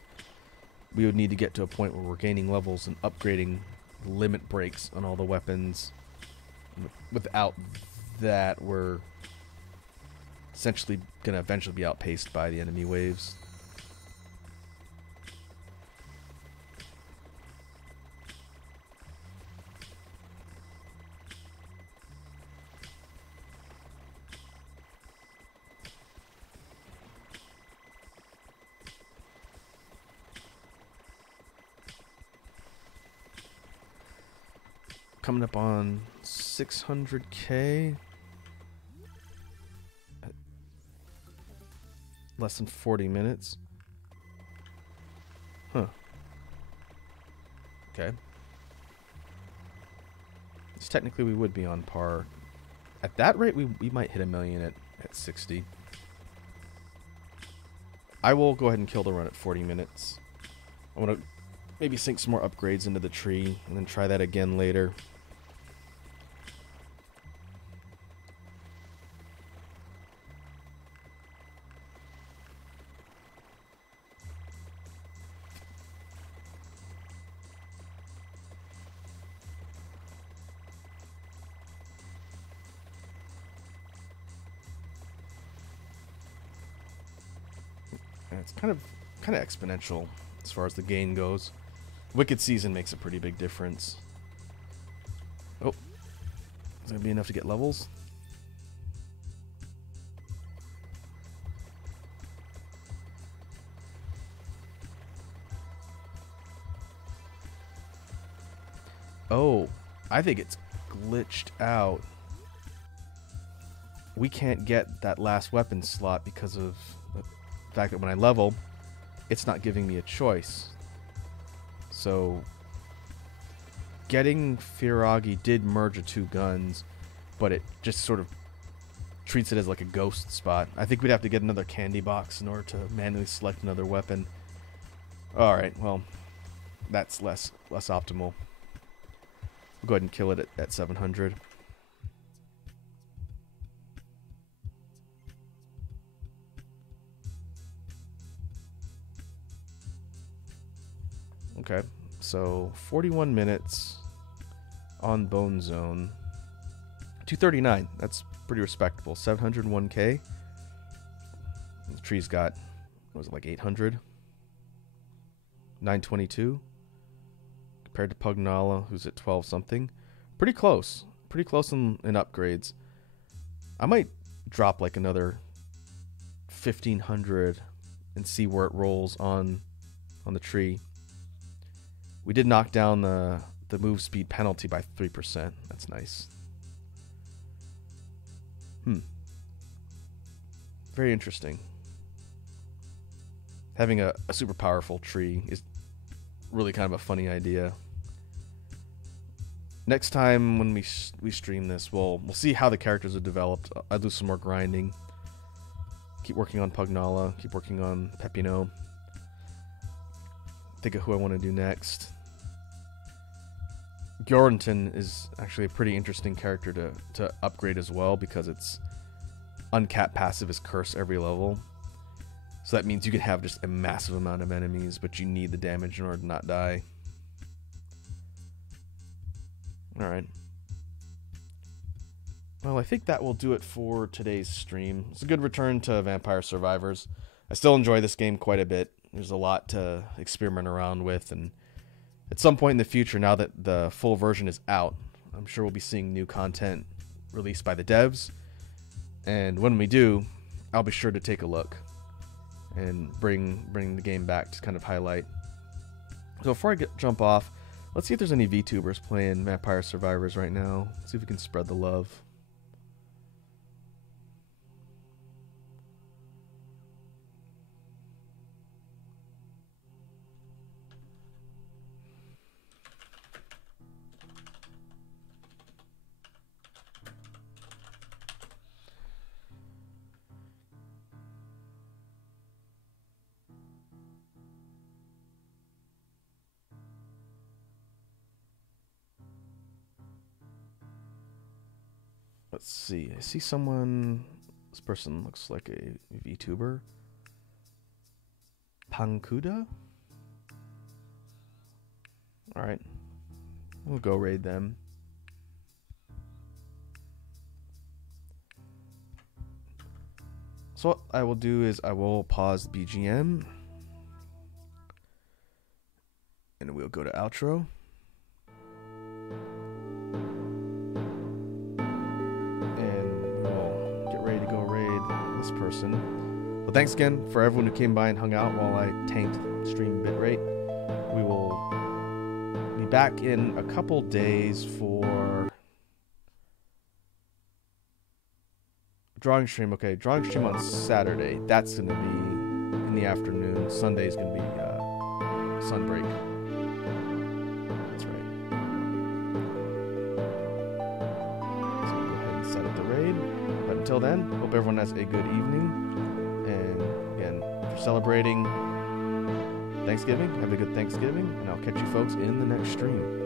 We would need to get to a point where we're gaining levels and upgrading limit breaks on all the weapons. Without that, we're essentially going to eventually be outpaced by the enemy waves. Coming up on 600k. Less than 40 minutes. Huh. Okay. So technically we would be on par. At that rate, we might hit 1 million at 60. I will go ahead and kill the run at 40 minutes. I want to maybe sink some more upgrades into the tree and then try that again later. And it's kind of exponential as far as the gain goes. Wicked Season makes a pretty big difference. Oh, is that be enough to get levels? Oh, I think it's glitched out. We can't get that last weapon slot because of the fact that when I level, it's not giving me a choice. So getting Firagi did merge the two guns, but it just sort of treats it as like a ghost spot. I think we'd have to get another candy box in order to manually select another weapon. Alright, well, that's less optimal. We'll go ahead and kill it at 700. Okay, so 41 minutes on Bone Zone. 239, that's pretty respectable. 701k. The tree's got, what was it, like 800? 922. Compared to Pugnala, who's at 12 something. Pretty close. Pretty close in upgrades. I might drop like another 1,500 and see where it rolls on the tree. We did knock down the move speed penalty by 3%. That's nice. Very interesting. Having a super powerful tree is really kind of a funny idea. Next time when we stream this, we'll see how the characters are developed. I'll do some more grinding. Keep working on Pugnala. Keep working on Pepino. Think of who I want to do next. Gyornton is actually a pretty interesting character to upgrade as well, because its uncapped passive is curse every level. So that means you can have just a massive amount of enemies, but you need the damage in order to not die. Alright. Well, I think that will do it for today's stream. It's a good return to Vampire Survivors. I still enjoy this game quite a bit. There's a lot to experiment around with, and at some point in the future, now that the full version is out, I'm sure we'll be seeing new content released by the devs. And when we do, I'll be sure to take a look and bring the game back to kind of highlight. So before I jump off, let's see if there's any VTubers playing Vampire Survivors right now. Let's see if we can spread the love. Let's see. I see someone. This person looks like a VTuber. Pankuda? Alright. We'll go raid them. So what I will do is I will pause the BGM. And we'll go to outro. Person. Well, thanks again for everyone who came by and hung out while I tanked stream bitrate. We will be back in a couple days for drawing stream. Okay, drawing stream on Saturday. That's going to be in the afternoon. Sunday's going to be sunbreak. That's right. So we'll go ahead and set up the raid. But until then, hope everyone has a good evening. And again, if you're celebrating Thanksgiving, have a good Thanksgiving. And I'll catch you folks in the next stream.